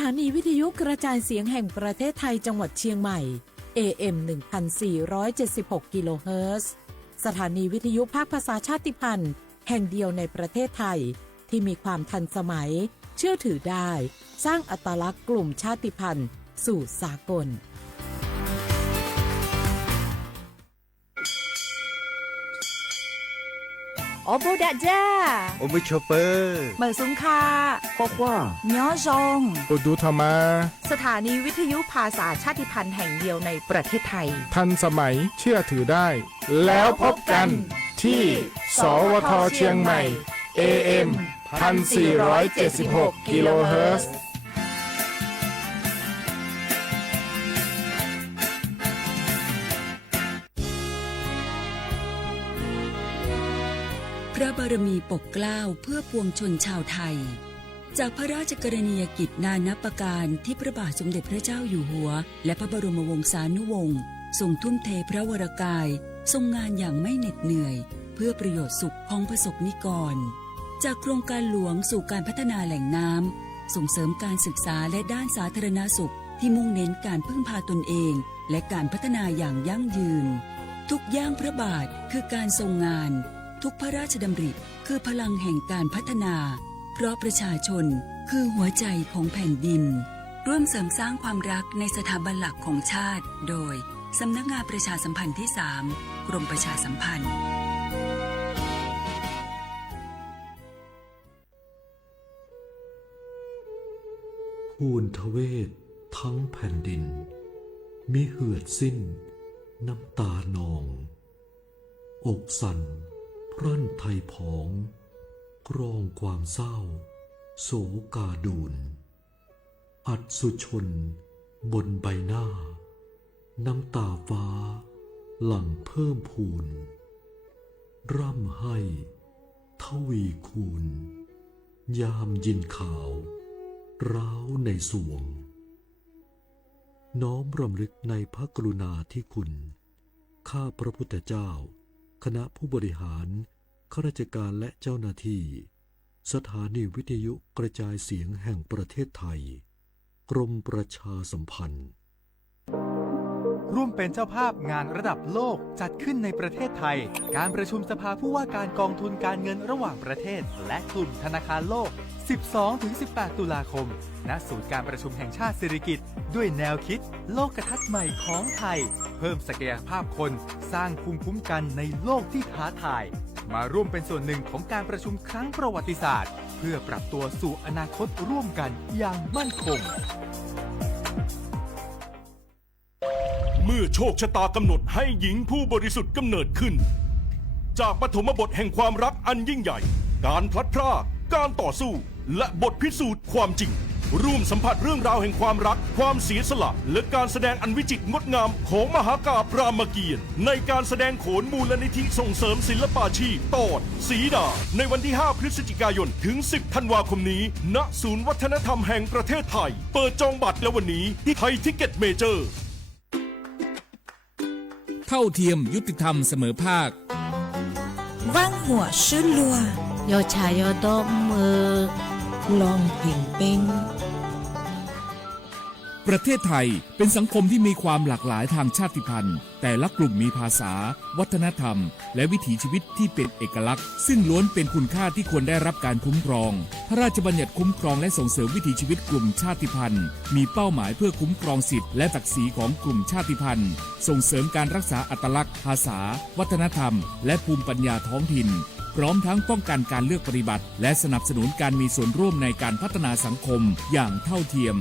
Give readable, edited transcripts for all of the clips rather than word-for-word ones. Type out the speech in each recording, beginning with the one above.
ถานีวิทยุกระจายเสียงแห่งประเทศไทยจังหวัดเชียงใหม่ AM 1476 กิโลเฮิรตซ์สถานีวิทยุภาคภาษาชาติพันธุ์แห่งเดียวในประเทศไทยที่มีความทันสมัยเชื่อถือได้สร้างอัตลักษณ์กลุ่มชาติพันธุ์สู่สากลโอโบดะจ้าโอมิชเปอร์เมอซุงคาปอกว่าย้อซงโอดูธรรมาสถานีวิทยุภาษาชาติพันธุ์แห่งเดียวในประเทศไทยทันสมัยเชื่อถือได้แล้วพบกันที่สวทเชียงใหม่ AM 1476 กิโลเฮิรตซ์พระบารมีปกเกล้าเพื่อปวงชนชาวไทยจากพระราชกรณียกิจนานับประการที่พระบาทสมเด็จพระเจ้าอยู่หัวและพระบรมวงศานุวงศ์ทรงทุ่มเทพระวรกายทรงงานอย่างไม่เหน็ดเหนื่อยเพื่อประโยชน์สุขของประสบนิกรจากโครงการหลวงสู่การพัฒนาแหล่งน้ำส่งเสริมการศึกษาและด้านสาธารณสุขที่มุ่งเน้นการพึ่งพาตนเองและการพัฒนาอย่างยั่งยืนทุกย่างพระบาทคือการทรงงานทุกพระราชดำริคือพลังแห่งการพัฒนาเพราะประชาชนคือหัวใจของแผ่นดินร่วมเสริมสร้างความรักในสถาบันหลักของชาติโดยสำนักงานประชาสัมพันธ์ที่ 3 กรมประชาสัมพันธ์ภูนทเวศทั้งแผ่นดินมิเหือดสิ้นน้ำตานองอกสั่นพรั่นไทยผองกรองความเศร้าโศกาดูนอัดสุชนบนใบหน้าน้ำตาฟ้าหลั่งเพิ่มพูนร่ำให้ทวีคูณยามยินข่าวร้าวในสวงน้อมรำลึกในพระกรุณาธิคุณข้าพระพุทธเจ้าคณะผู้บริหารข้าราชการและเจ้าหน้าที่สถานีวิทยุกระจายเสียงแห่งประเทศไทยกรมประชาสัมพันธ์ร่วมเป็นเจ้าภาพงานระดับโลกจัดขึ้นในประเทศไทยการประชุมสภาผู้ว่าการกองทุนการเงินระหว่างประเทศและกลุ่มธนาคารโลก 12-18 ตุลาคมณศูนย์การประชุมแห่งชาติสิริกิติ์ด้วยแนวคิดโลกทัศน์ใหม่ของไทยเพิ่มศักยภาพคนสร้างภูมิคุ้มกันในโลกที่ท้าทายมาร่วมเป็นส่วนหนึ่งของการประชุมครั้งประวัติศาสตร์เพื่อปรับตัวสู่อนาคตร่วมกันอย่างมั่นคงเมื่อโชคชะตากำหนดให้หญิงผู้บริสุทธิ์กำเนิดขึ้นจากปฐมบทแห่งความรักอันยิ่งใหญ่การพลัดพรากการต่อสู้และบทพิสูจน์ความจริงร่วมสัมผัสเรื่องราวแห่งความรักความเสียสละและการแสดงอันวิจิตรงดงามของมหากาพย์รามเกียรติ์ในการแสดงโขนมูลนิธิส่งเสริมศิลปาชีพตอนสีดาในวันที่ 5 พฤศจิกายนถึง 10 ธันวาคมนี้ณศูนย์วัฒนธรรมแห่งประเทศไทยเปิดจองบัตรแล้ววันนี้ที่ไทยทิกเก็ตเมเจอร์เท่าเทียมยุติธรรมเสมอภาค万火失落โยชายโยโตมือลองผิงปิงประเทศไทยเป็นสังคมที่มีความหลากหลายทางชาติพันธุ์แต่ละกลุ่มมีภาษาวัฒนธรรมและวิถีชีวิตที่เป็นเอกลักษณ์ซึ่งล้วนเป็นคุณค่าที่ควรได้รับการคุ้มครองพระราชบัญญัติคุ้มครองและส่งเสริมวิถีชีวิตกลุ่มชาติพันธุ์มีเป้าหมายเพื่อคุ้มครองสิทธิและศักดิ์ศรีของกลุ่มชาติพันธุ์ส่งเสริมการรักษาอัตลักษณ์ภาษาวัฒนธรรมและภูมิปัญญาท้องถิ่นพร้อมทั้งป้องกันการเลือกปฏิบัติและสนับสนุนการมีส่วนร่วมในการพัฒนาสังคมอย่างเท่าเทียม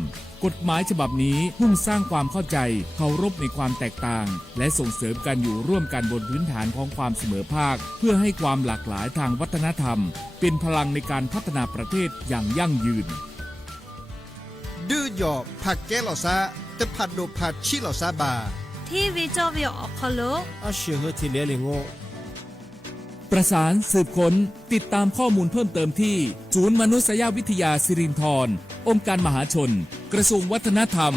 กฎหมายฉบับนี้มุ่งสร้างความเข้าใจเคารพในความแตกต่างและส่งเสริมการอยู่ร่วมกันบนพื้นฐานของความเสมอภาคเพื่อให้ความหลากหลายทางวัฒนธรรมเป็นพลังในการพัฒนาประเทศอย่างยั่งยืนดื้อหยอกผักแก้เหล่าซาจะผัดโดผัดชิเหล่าซาบาที่วิจวิออกคโลอาเชื่อที่เลี้ยงโง่ประสานสืบค้นติดตามข้อมูลเพิ่มเติมที่ศูนย์มนุษยวิทยาสิรินธรองค์การมหาชนกระทรวงวัฒนธรรม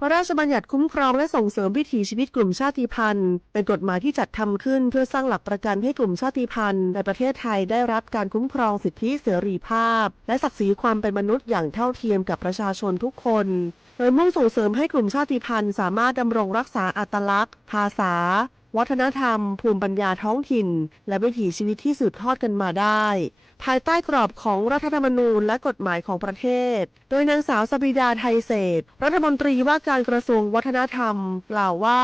พระราชบัญญัติคุ้มครองและส่งเสริมวิถีชีวิตกลุ่มชาติพันธุ์เป็นกฎหมายที่จัดทำขึ้นเพื่อสร้างหลักประกันให้กลุ่มชาติพันธุ์ในประเทศไทยได้รับการคุ้มครองสิทธิเสรีภาพและศักดิ์ศรีความเป็นมนุษย์อย่างเท่าเทียมกับประชาชนทุกคนโดยมุ่งส่งเสริมให้กลุ่มชาติพันธุ์สามารถดำรงรักษาอัตลักษณ์ภาษาวัฒนธรรมภูมิปัญญาท้องถิ่นและวิถีชีวิตที่สืบทอดกันมาได้ภายใต้กรอบของรัฐธรรมนูญและกฎหมายของประเทศโดยนางสาวสบิดาไทยเศรษฐ์รัฐมนตรีว่าการกระทรวงวัฒนธรรมกล่าวว่า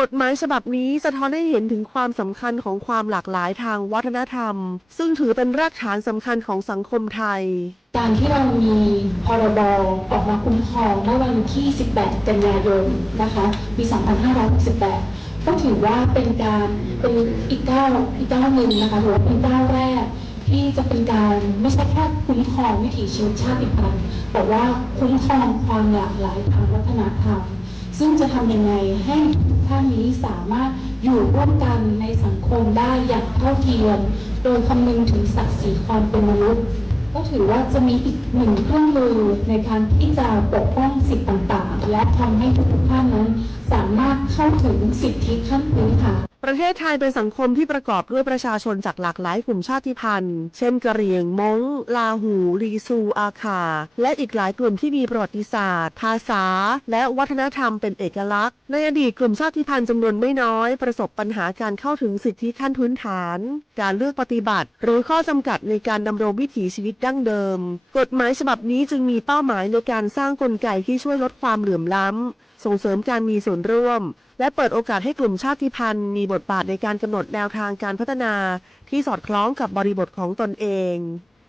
กฎหมายฉบับนี้สะท้อนให้เห็นถึงความสำคัญของความหลากหลายทางวัฒนธรรมซึ่งถือเป็นรากฐานสำคัญของสังคมไทยการที่เรามีพรบออกมาคุ้มครองเมื่อวันที่ 18 กันยายน นะคะ ปี 2568 ก็ถือว่าเป็นอีกก้าวหนึ่งนะคะถือว่าเป็นก้าวแรกที่จะเป็นการไม่ใช่แค่คุ้มครองวิถีชีวิตชาติพันธุ์แต่ว่าคุ้มครองความหลากหลายทางวัฒนธรรมซึ่งจะทำยังไงให้ทุกท่านนี้สามารถอยู่ร่วมกันในสังคมได้อย่างเท่าเทียมโดยคำนึงถึงศักดิ์ศรีความเป็นมนุษย์ก็ถือว่าจะมีอีกหนึ่งเครื่องมือในการที่จะปกป้องสิทธิต่างๆและทำให้ทุกท่านนั้นสามารถเข้าถึงสิทธิขั้นพื้นฐานประเทศไทยเป็นสังคมที่ประกอบด้วยประชาชนจากหลากหลายกลุ่มชาติพันธุ์เช่นกะเหรี่ยงม้งลาหูลีซูอาคาและอีกหลายกลุ่มที่มีประวัติศาสตร์ภาษาและวัฒนธรรมเป็นเอกลักษณ์ในอดีตกลุ่มชาติพันธุ์จำนวนไม่น้อยประสบปัญหาการเข้าถึงสิทธิขั้นพื้นฐานการเลือกปฏิบัติหรือข้อจำกัดในการดำรงวิถีชีวิตดั้งเดิมกฎหมายฉบับนี้จึงมีเป้าหมายในการสร้างกลไกที่ช่วยลดความเหลื่อมล้ำส่งเสริมการมีส่วนร่วมและเปิดโอกาสให้กลุ่มชาติพันธุ์มีบทบาทในการกำหนดแนวทางการพัฒนาที่สอดคล้องกับบริบทของตนเอง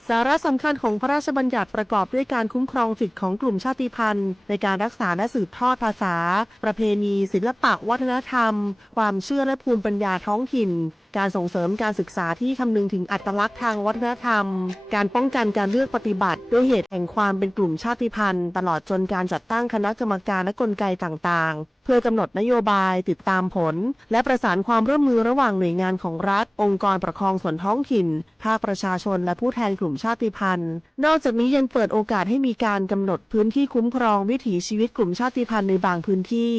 สาระสำคัญของพระราชบัญญัติประกอบด้วยการคุ้มครองสิทธิของกลุ่มชาติพันธุ์ในการรักษาและสืบทอดภาษาประเพณีศิลปะวัฒนธรรมความเชื่อและภูมิปัญญาท้องถิ่นการส่งเสริมการศึกษาที่คำนึงถึงอัตลักษณ์ทางวัฒนธรรมการป้องกันการเลือกปฏิบัติด้วยเหตุแห่งความเป็นกลุ่มชาติพันธุ์ตลอดจนการจัดตั้งคณะกรรมการและกลไกต่างๆเพื่อกำหนดนโยบายติดตามผลและประสานความร่วมมือระหว่างหน่วยงานของรัฐองค์กรปกครองส่วนท้องถิ่นภาคประชาชนและผู้แทนกลุ่มชาติพันธุ์นอกจากนี้ยังเปิดโอกาสให้มีการกำหนดพื้นที่คุ้มครองวิถีชีวิตกลุ่มชาติพันธุ์ในบางพื้นที่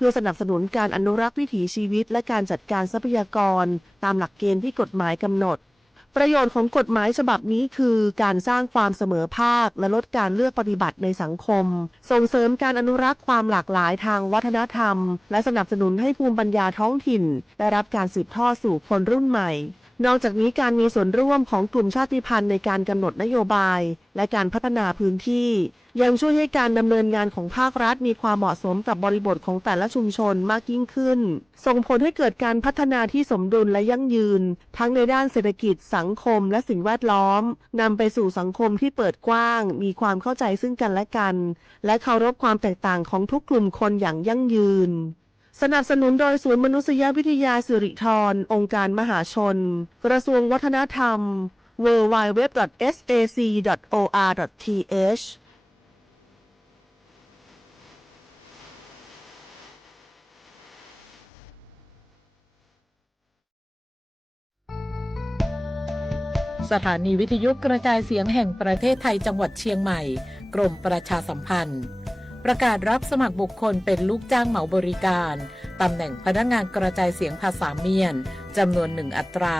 เพื่อสนับสนุนการอนุรักษ์วิถีชีวิตและการจัดการทรัพยากรตามหลักเกณฑ์ที่กฎหมายกำหนดประโยชน์ของกฎหมายฉบับนี้คือการสร้างความเสมอภาคและลดการเลือกปฏิบัติในสังคมส่งเสริมการอนุรักษ์ความหลากหลายทางวัฒนธรรมและสนับสนุนให้ภูมิปัญญาท้องถิ่นได้รับการสืบทอดสู่คนรุ่นใหม่นอกจากนี้การมีส่วนร่วมของกลุ่มชาติพันธุ์ในการกำหนดนโยบายและการพัฒนาพื้นที่ยังช่วยให้การดำเนินงานของภาครัฐมีความเหมาะสมกับบริบทของแต่ละชุมชนมากยิ่งขึ้นส่งผลให้เกิดการพัฒนาที่สมดุลและยั่งยืนทั้งในด้านเศรษฐกิจสังคมและสิ่งแวดล้อมนำไปสู่สังคมที่เปิดกว้างมีความเข้าใจซึ่งกันและกันและเคารพความแตกต่างของทุกกลุ่มคนอย่างยั่งยืนสนับสนุนโดยศูนย์มนุษยวิทยาสิริธรองค์การมหาชนกระทรวงวัฒนธรรม www.sac.or.thสถานีวิทยุกระจายเสียงแห่งประเทศไทยจังหวัดเชียงใหม่กรมประชาสัมพันธ์ประกาศรับสมัครบุคคลเป็นลูกจ้างเหมาบริการตำแหน่งพนักงานกระจายเสียงภาษาเมียนจำนวน1 อัตรา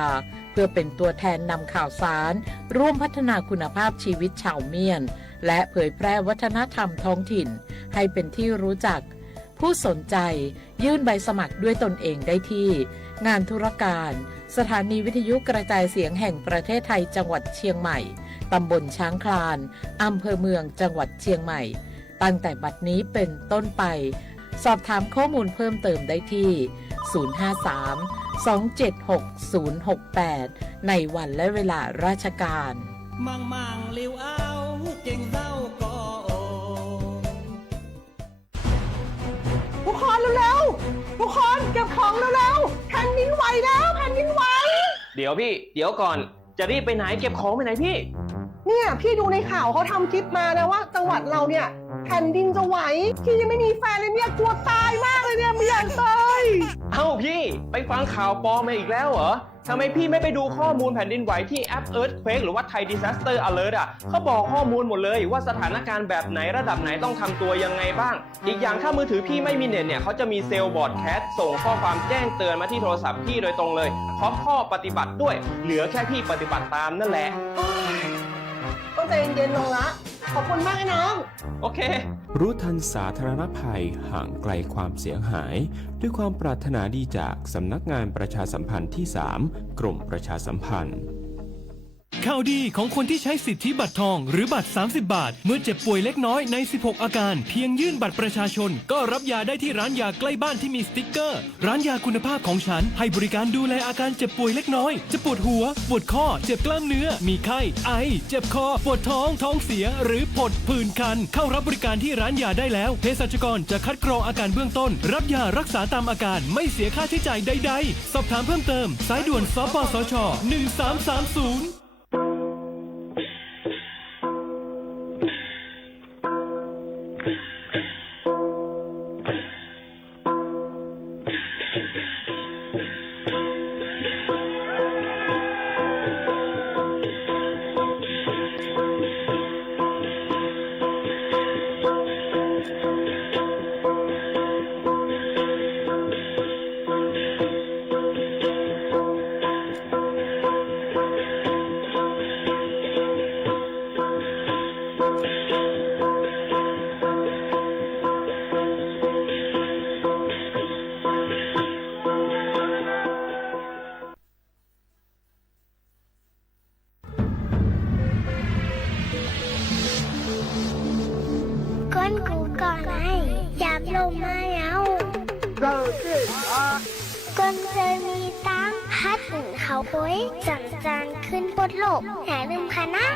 เพื่อเป็นตัวแทนนำข่าวสารร่วมพัฒนาคุณภาพชีวิตชาวเมียนและเผยแพร่วัฒนธรรมท้องถิ่นให้เป็นที่รู้จักผู้สนใจยื่นใบสมัครด้วยตนเองได้ที่งานธุรการสถานีวิทยุกระจายเสียงแห่งประเทศไทยจังหวัดเชียงใหม่ตำบลช้างคลานอำเภอเมืองจังหวัดเชียงใหม่ตั้งแต่บัดนี้เป็นต้นไปสอบถามข้อมูลเพิ่มเติมได้ที่ 053-276-068 ในวันและเวลาราชการมังลิวเอาเก่งเศร้าก็ทุกคนเร็วๆทุกคนเก็บของเร็วๆแผ่นดินไหวแล้วแผ่นดินไหวเดี๋ยวพี่เดี๋ยวก่อนจะรีบไปไหนเก็บของไปไหนพี่เนี่ยพี่ดูในข่าวเขาทำคลิปมานะว่าจังหวัดเราเนี่ยแผ่นดินจะไหวพี่ยังไม่มีแฟนเลยเนี่ยกลัวตายมากเลยเนี่ยไม่อยากตายเอ้าพี่ไปฟังข่าวปลอมมาอีกแล้วเหรอ ทำไมพี่ไม่ไปดูข้อมูลแผ่นดินไหวที่แอป Earthquake หรือว่า Thai Disaster Alert อ่ะเขาบอกข้อมูลหมดเลยว่าสถานการณ์แบบไหนระดับไหนต้องทำตัวยังไงบ้างอีกอย่างถ้ามือถือพี่ไม่มีเน็ตเนี่ยเขาจะมีเซลล์บอร์ดแคสส่งข้อความแจ้งเตือนมาที่โทรศัพท์พี่โดยตรงเลยพร้อมข้อปฏิบัติด้วยเหลือแค่พี่ปฏิบัติตามนั่นแหละต้องใจเย็นๆลงละขอบคุณมากนะน้องโอเครู้ทันสาธารณภัยห่างไกลความเสียหายด้วยความปรารถนาดีจากสำนักงานประชาสัมพันธ์ที่ 3 กรมประชาสัมพันธ์ข่าวดีของคนที่ใช้สิทธิบัตรทองหรือบัตร30 บาทเมื่อเจ็บป่วยเล็กน้อยใน16อาการเพียงยื่นบัตรประชาชนก็รับยาได้ที่ร้านยาใกล้บ้านที่มีสติ๊กเกอร์ร้านยาคุณภาพของฉันให้บริการดูแลอาการเจ็บป่วยเล็กน้อยจะปวดหัวปวดข้อเจ็บกล้ามเนื้อมีไข้ไอเจ็บคอปวดท้องท้องเสียหรือผดผื่นคันเข้ารับบริการที่ร้านยาได้แล้วเภสัชกรจะคัดกรองอาการเบื้องต้นรับยารักษาตามอาการไม่เสียค่าใช้จ่ายใดๆสอบถามเพิ่มเติมสายด่วนสปสช1330ก้นเคยมีตั้งพัดเขาโวยจังจานขึ้นบนโลกอย่าลืมค่ะนะ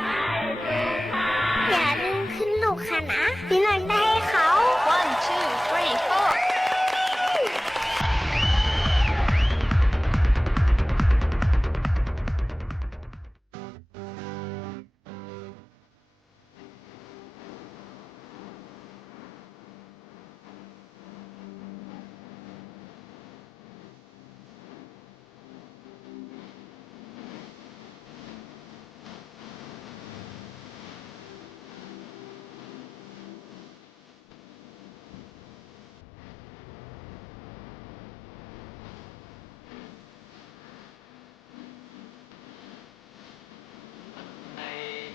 อย่าลืมขึ้นโลกค่ะนะพี่หน่อยได้ให้เขา 1 2 3 4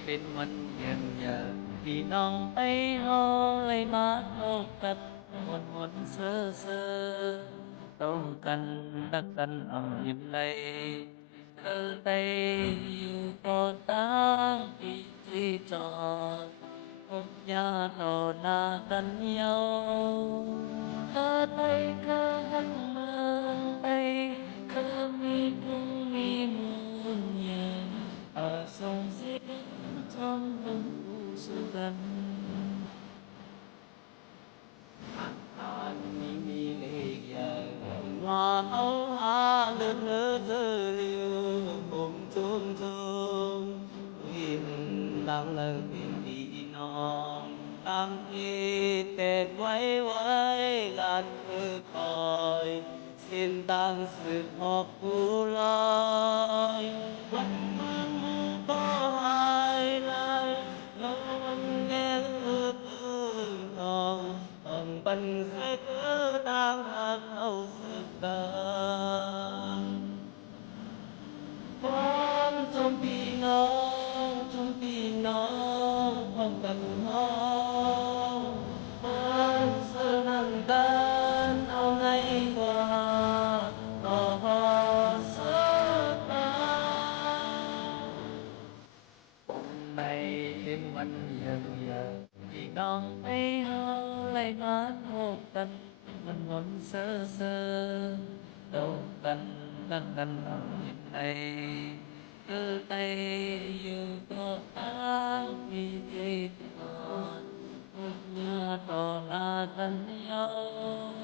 เป็นวันยังอยากพี่น้องไปเฮาเลยมาโอกตัดวนเซ่อต้องกันรักกันเอาอยู่ในเธอไปอยู่ก็ตั้งที่จอดพบญาติต่อหน้ากันเยาเธอไปเธอหันเมืองไปเธอมีบุญมีมูลยังส่งเสียงทำบุญสุดันมีเลขใหญ่ว่าเอาหาเลิศอยู่ผมทุ่มวินดังเลิกเป็นพี่น้องตั้งที่เต็ดไว้ลานคือคอยสิ้นตั้งสืบออกผู้ลอยวันมันก็หายเลยแล้ววันแง่น้องต้องปันเสกทางหักเอาสึกตาความจมพี่น้องความกันน้องความเสื่อนันกันเอาไงกว่าต่อพอสักตาไม่เป็นวันยังพี่น้องไปเฮาเลยมาพบกันมันวนเซ่อเต้ากันรักกันเอาอย่างไรเธอไปอยู่ก็ตั้งมีที่ต่อเมื่อต่อลากันยาว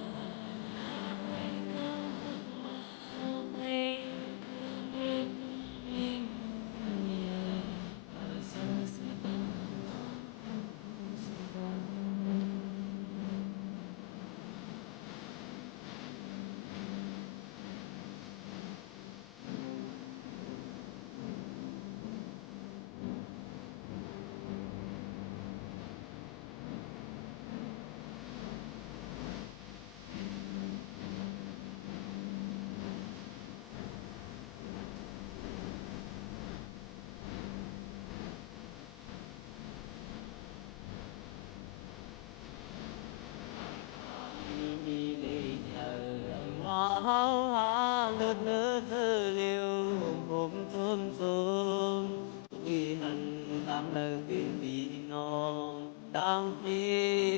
มี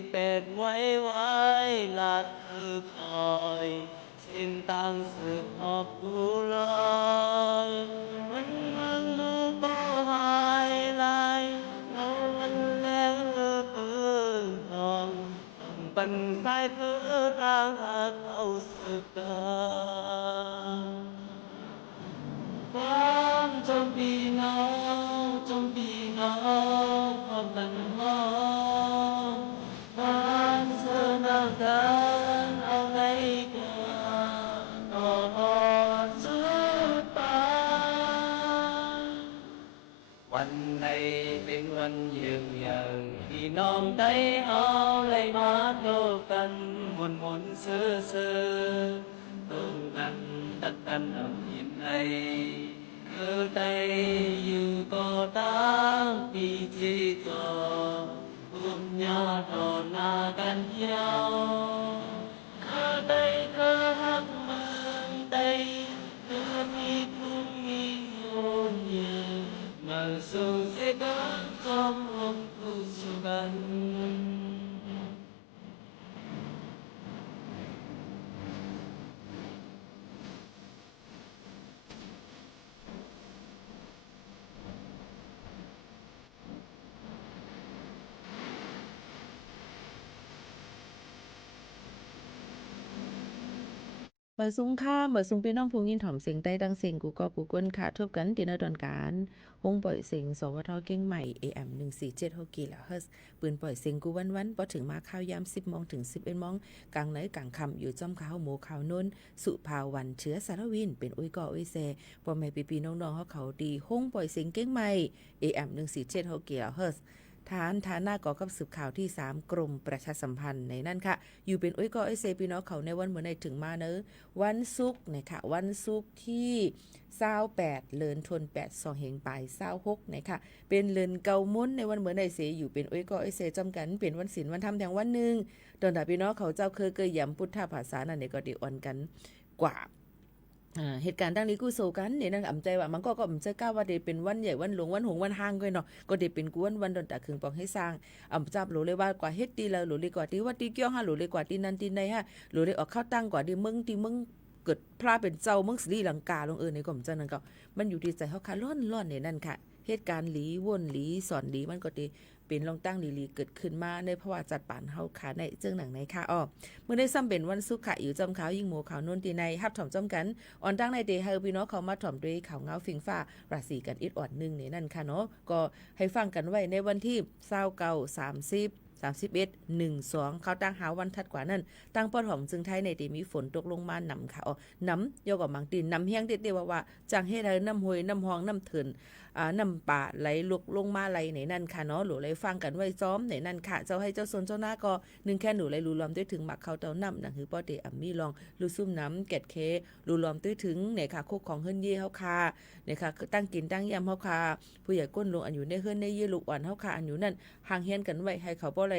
เป็ดไว้ลาดคือคอยชินตังสึกออกกูลอยมันดูก็หายลายเอามันแล้วปืนทองปันสายเพื่อทางเข้าสึกความจงพี่น้องจงพี่น้องพบกันหอมความเสื่อมกันเอาไว้ก่อนต่อสุดปานวันไหนเป็นวันยืนยันพี่น้องได้เอาเลยมาโตกันมนเสื่อตรงกันตัดกันเอาหินในคือได้อยู่ต่อตั้งปีที่ต่อพุ่มยอดต่อหน้ากันยาวคือได้คือหักเมืองได้คือมีผู้มีโยนเยืนมาสู่เสกันจอมลมผู้สุกัน เมื่อสูงค่าเมื่อสูงพี่น้องผู้ยินถ่อมเสียงใต้ดังเสียงกูก็กูก้นค่ะทบกันตีนดอนการห้องปล่อยเสียงสวทเก่งใหม่ AM 147 กิโลเฮิรตซ์ปืนปล่อยเสียงกูวันพอถึงมาข้าวยาม 10 โมงถึง 11 โมงกลางไหนกลางค่ำอยู่จ้อมข้าวหมูข้าวนุ่นสุภาวันเชื้อสารวินเป็นอุ้ยก่ออุ้ยแซพ่อแม่พี่ๆน้องๆเขาดีห้องปล่อยเสียงเก่งใหม่ AM 147 กิโลเฮิรตซ์ฐานหน้าก่อกับสืบข่าวที่3กรมประชาสัมพันธ์ในนั่นค่ะอยู่เป็นอุ้ยก็ไอเซพี่น้องเขาในวันเหมือนในถึงมาเนอะวันศุกร์นะคะวันศุกร์ที่28เดือนธันวาคม2เฮงปลาย26นะคะเป็นเดือนเก่ามุ่นในวันเหมือนในเสอยู่เป็นอุ้ยก็ไอเซจำกันเป็นวันศีลวันธรรมแทงวันนึงตอนถ้าพี่น้องเขาเจ้าเคยย้ำพุทธภาษานั่นเนี่ยก็ได้อ่อนกันกว่าเหตุการณ์ดังนี้กูโซกันเนี่ยนั่งอ่ำใจว่ามันก็อ่ำใจก้าวว่าเดเป็นวันใหญ่วันหลวงวันหงวันห้างก็เนาะก็เดเป็นกูวันดนตะคึงปองให้สร้างอ่ำจับหลูเลยว่ากว่าเฮ็ดตีแล้วหลูเลยกว่าที่ว่าตีเกี้ยวฮะหลูเลยกว่าที่นั่นที่ไหนฮะหลูเลยออกข้าวตั้งกว่าที่มึงเกิดพลาดเป็นเจ้ามึงศรีลังกาลงในกลุ่มเจ้านั่นก็มันอยู่ที่ใจเฮาค่ะร้อนเนี่ยนั่นค่ะเหตุการณ์หลีวนหลีสอนหลีมันก็ดีเป็นลองตั้งลีเกิดขึ้นมาในภาวะจัดป่านเฮาขาในเจิงหนังในค่ะเมื่อได้ซ้ำเป็นวันศุกร์ค่ะอยู่จำขาวยิงหมูขาวนุ่นตีในฮับถ่อมจำกันอ่อนตั้งในเดเฮาพี่น้องเขามาถ่อมด้วยข่าวเงาฟิงฟ้าราศีกันอิดอ่อนนึงนี่นั่นค่ะเนาะก็ให้ฟังกันไว้ในวันที่31 12เขาตั้งหาวันถัดกว่านั้นตั้งปอดหอมจึงไทยในที่มีฝนตกลงมาหนำค่ะน้ำยกกับบางตีนน้ำแห้งเด็ดๆว่าจังเฮ็ดให้น้ำห้วยน้ำหองน้ำเถินน้ำป่าไหลลุกลงมาไหลในนั่นค่ะเนาะหลูไหลฟังกันไว้ซ้อมในนั่นค่ะเจ้าให้เจ้าสนเจ้าหน้าก็นึงแค่หนูไหลรูล้อมด้วยถึงหมักเขาเต้าน้ำหนังหือป้อเตอัมมี่ลองรูซุ่มน้ำแกดเครูล้อมด้วยถึงเนี่ยค่ะโคกของเฮิรนเย่เฮาค่ะเนี่ยค่ะตั้งกินตั้งยำเฮาค่ะผู้ใหญ่ก้นลงอันอยู่ในเฮิรนในเย่ลูกอ่อนเฮาค่ะอันอยู่นั่นห่างเฮียนกันไว้ให้เขาบ่ไหล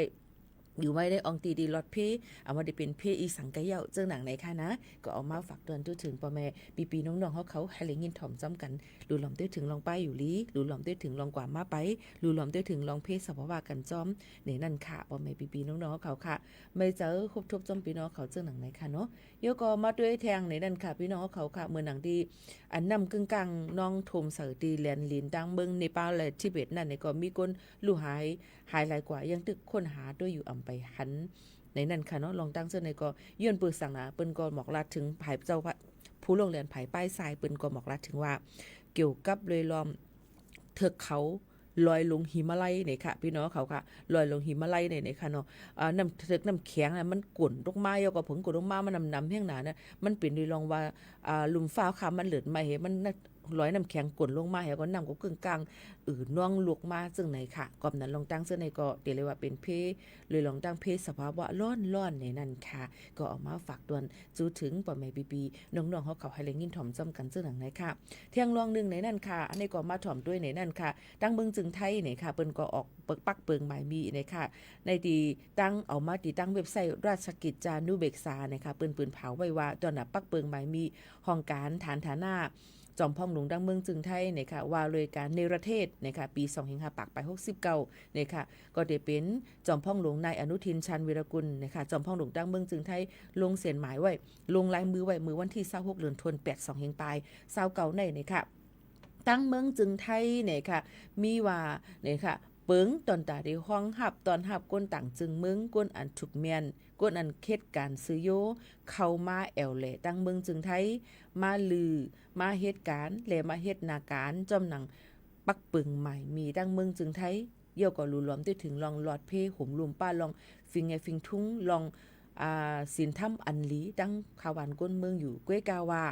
อยู่ไว้ได้อองตีดีลอดเพเอามาได้เป็นเพอีสังกะเย่าเจ้าหนังไหนค่ะนะก็เอามาฝากเตือนถึงพ่อแม่ปีน้องๆเขาให้เลยยินถ่อมจ้ำกันดูหลอมด้วยถึงลองไปอยู่ลีดูหลอมด้วยถึงลองกว่ามาไปดูหลอมด้วยถึงลองเพสภาวะกันจ้อมในนั่นค่ะพ่อแม่ปีน้องๆเขาค่ะไม่เจอครบทบจ้อมพี่น้องเขาเจ้าหนังไหนค่ะเนาะโยก็มาด้วยแทงในนั่นค่ะพี่น้องเขาค่ะเมื่อหนังดีอันนำกึ่งกลางน้องทมเสอตีแลนลินดังเมืองเนปาลและทิเบตนั่นเนี่ยก็มีคนลู่หายหลายกว่ายังตึกค้นหาด้วยอยู่อำไปหันในนั้นค่ะเนาะลองตั้งเสื้อในก็ยื่นปืนสั่งนะเปิ้นก็บอกลาถึงภายเจ้าผู้ลงเรียนภายป้ายทรายเปิ้นก็บอกลาถึงว่าเกี่ยวกับเลยล้อมเทือกเขาลอยลงหิมาลัยเนี่ยค่ะพี่น้องเขาค่ะลอยลงหิมาลัยเนี่ยค่ะเนาะน้ำเทือกน้ำแข็งมันกุ่นลงมาแล้วก็ผงกุ่นลงมามันนำแห้งหนานะมันเป็นด้วยลองว่าลุมฟ้าค่ะมันเหลือมาเห็นมันลอยน้ำแข็งกุ่นลงมาแล้วก็น้ำก็กึ่งกลางน่วงลวกมาซึ่งไหนค่ะก่อนนั้นลองตั้งเสื้อในก็เดี๋ยวเลยว่าเป็นเพเลยลองตั้งเพสภาวะร้อนในนั้นค่ะก็ออกมาฝากตวนจูถึงป่อแม่ปีน้องๆเขาให้เลยยินถ่อมจำกันซึ่งหนังไหนค่ะเที่ยงลองนึงในนั้นค่ะอันนี้ก็มาถ่อมด้วยในนั้นค่ะตั้งเมืองจึงไทยเนี่ยค่ะเปิ้นก็ออกปักเปิงหมายมีเนี่ยค่ะในที่ตั้งเอามาติตั้งเว็บไซต์ราชกิจจานุเบกษาเนี่ยค่ะเปิ้นเผาไว้ว่าตอนน่ะปักเปิงหมายมีห้องการฐานะ จอมพ่องหลวงดังเมืองจึงไทยเนี่ยค่ะว่าเลยการเนรเทศเนี่ยค่ะปี25ปากไป69เนี่ยค่ะก็ได้เป็นจอมพ่องหลวงนายอนุทินชันวีรกุลนะคะจอมพ่องหลวงดังเมืองจึงไทยลงเซ็นหมายไว้ลงลายมือไว้มือวันที่26เดือนธันวาคม82ปลาย29ในเนี่ยค่ะตั้งเมืองจึงไทยเนี่ยค่ะมีว่าเนี่ยค่ะเปิงตอนตาได้ห้องหับตอนหับก้นต่างจึงเมืองก้นอันถูกเมียนก้นอันเขตการซื้อโยเข้ามาแอวแหล่ตั้งเมืองจึงไทยมาลือมาเหตุการณ์และมาเฮ็ดนาการจอมหนังปักปึงใหม่มีตั้งเมืองจึงไทยเยี่ยวก็รู้รวมได้ถึงลองหลอดเพห่มลุมป้าลองฟิงไงฟิงทุ่งลองสินถ้ำอันลีดังขาวานก้นเมืองอยู่ก้วยกาวา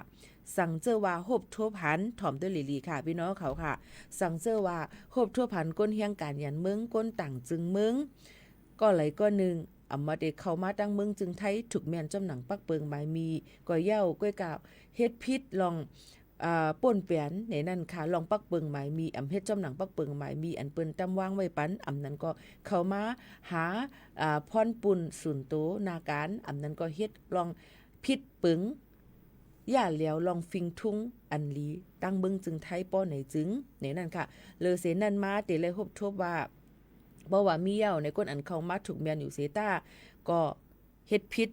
สั่งเจอว่าโฮบทั่วพันถ่อมด้วยหลีค่ะพี่น้องเขาค่ะสั่งเจอว่าโฮบทั่วพันก้นเฮียงการยันเมืองก้นต่างจึงเมืองก็ไหลก็หนึ่งอำมาเด็กเข้ามาตั้งเมืองจึงไทยถูกแม่นจำหนังปักเปิงหมายมีก็เย้าก้วยกาวเฮ็ดพิษลองป่นเปียนในนั่นค่ะลองปักเปิงหมายมีอำเฮ็ดจำหนังปักเปิงหมายมีอันเปิ้นตำวางไว้ปันอำนั้นก็เข้ามาหาพรปุ่นสุนโตนาการอำนั้นก็เฮ็ดลองพิษปึงย่าเหลียวลองฟิงทุ่งอันลีตั้งเบิ่งจึงไทยป้อไหนจึงในนั่นค่ะเลอเสนั่นมาเตเลยฮบทบว่าบ่ว่ามีเย้าในก้นอันเข้ามาถูกแม่นอยู่เสตาก็เฮ็ดพิษ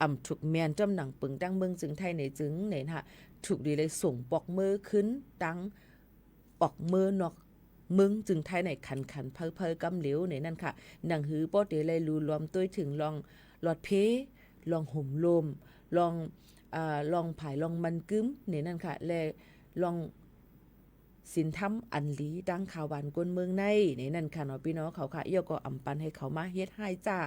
อ่ำถูกแม่นจำหนังปึงตั้งเบิ่งจึงไทยในจึงในค่ะถูกดีเลยส่งปอกมือขึ้นตั้งปอกมือนอกมึงจึงไทยในขันเพอกำเหลวในนั่นค่ะหนังหือป้อเตเลยรูรวมตัวถึงลองหลอดเพลองห่มลมลองผายลองมันกึ้มในนั่นค่ะและลองสินทํอันลีดังข่าวหวานก้นเมืองในนั่นค่ะเนาะพี่น้องเขาค่ะเอี่ยวก็อำปันให้เขามาเฮ็ดให้จ้า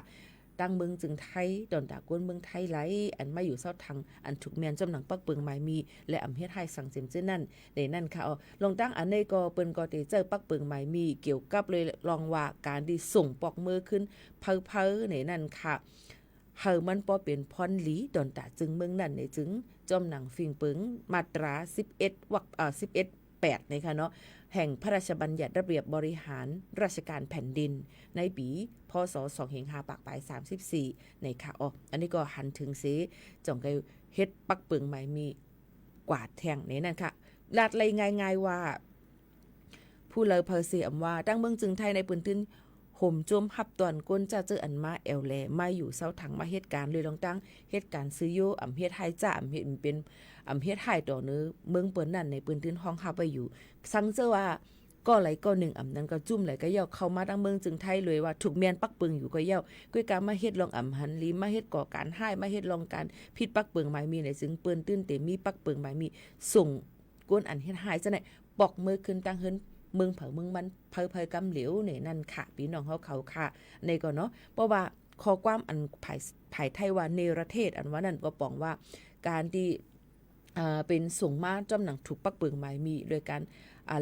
ดังเมืองจึงไทยดอนตาก้นเมืองไทยไหลอันมาอยู่เซาทางอันถูกแม่นจำหนังปักเปิงหมายมีและอำเฮ็ดให้สังเสมเจ้นั่นในนั่นค่ะลองตั้งอันในก็เปิ้นก็ได้เจอปักเปิงหมายมีเกี่ยวกับเลยลองว่าการที่ส่งปอกมือขึ้นเพอในนั่นค่ะเฮามันป้อเป็นพรหลีดอนตาจึงเมืองนั่นในจึงจอมหนังฟิงปึงมาตรา11วรรค11 8นะคะเนาะแห่งพระราชบัญญัติระเบียบบริหารราชการแผ่นดินในปีพศ25ปากปลาย34ในค่ะอันนี้ก็หันถึงเสจ่องไกเฮ็ดปักเปิงใหม่มีกวาดแทงในนั่นค่ะลาดเลยง่ายๆว่าผู้เลอเพอเสียมว่าตั้งเมืองจึงไทยในปืนตื้นห่มจมหับตอนก้นจะเจออันมาแอลแลมาอยู่เซาถังมาเหตุการณ์เลยลองตั้งเหตุการณ์ซื้อโยอำเฮ็ดให้จ้าอำเฮ็ดเป็นอำเฮ็ดให้ต่อเนื้อเมืองเปิ้นนั่นในปืนตื้นห้องฮับไปอยู่สังเจอว่าก็ไหลก็หนึ่งอำนั้นก็จุ่มไหลก็ย่อเข้ามาตั้งเมืองจึงไทยเลยว่าถูกเมียนปักเปิงอยู่ก็ย่อก้วยการมาเฮ็ดลองอำหันลีมาเฮ็ดก่อการให้มาเฮ็ดลองการผิดปักเปิงหมายมีในซึ่งเปิ้นตื้นเตมีปักเปิงหมายมีส่งก้นอันเฮ็ดให้จังได๋ปอกมือขึ้นตั้งเฮิรนเมืองเผาเมืองมันเพอกำเหลวเนี่ยนั่นค่ะพี่น้องเขาค่ะในก็เนาะเพราะว่าข้อความอันภายไทยว่าเนรเทศอันว่านั่นก็ปองว่าการที่เป็นส่งมาจำหนังถูกปักเปิงหมายมีโดยการ